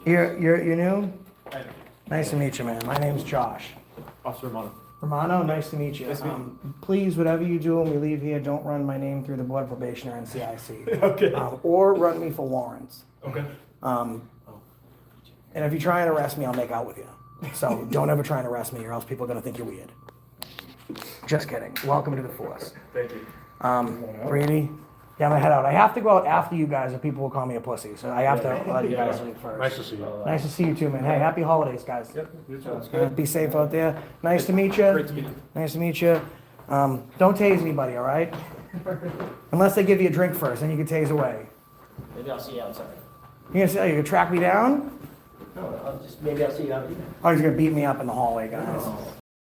You're new? Nice to meet you, man. My name's Josh. Officer Romano. Romano, nice to meet you. Nice to meet Please, whatever you do when we leave here, don't run my name through the Board of Probation or NCIC. Okay. Or run me for warrants. Okay. And if you try and arrest me, I'll make out with you. So don't ever try and arrest me, or else people are gonna think you're weird. Just kidding. Welcome to the force. Thank you. Brady, yeah, I'm gonna head out. I have to go out after you guys, or people will call me a pussy. So I have to let you guys leave first. Nice to see you. Nice to see you too, man. Hey, happy holidays, guys. Yep, you too. Be safe out there. Nice to meet you. Great to meet you. Nice to meet you. Don't tase anybody, all right? Unless they give you a drink first, then you can tase away. Maybe I'll see you outside. You gonna track me down? No, maybe I'll see you out here. Oh, he's gonna beat me up in the hallway, guys.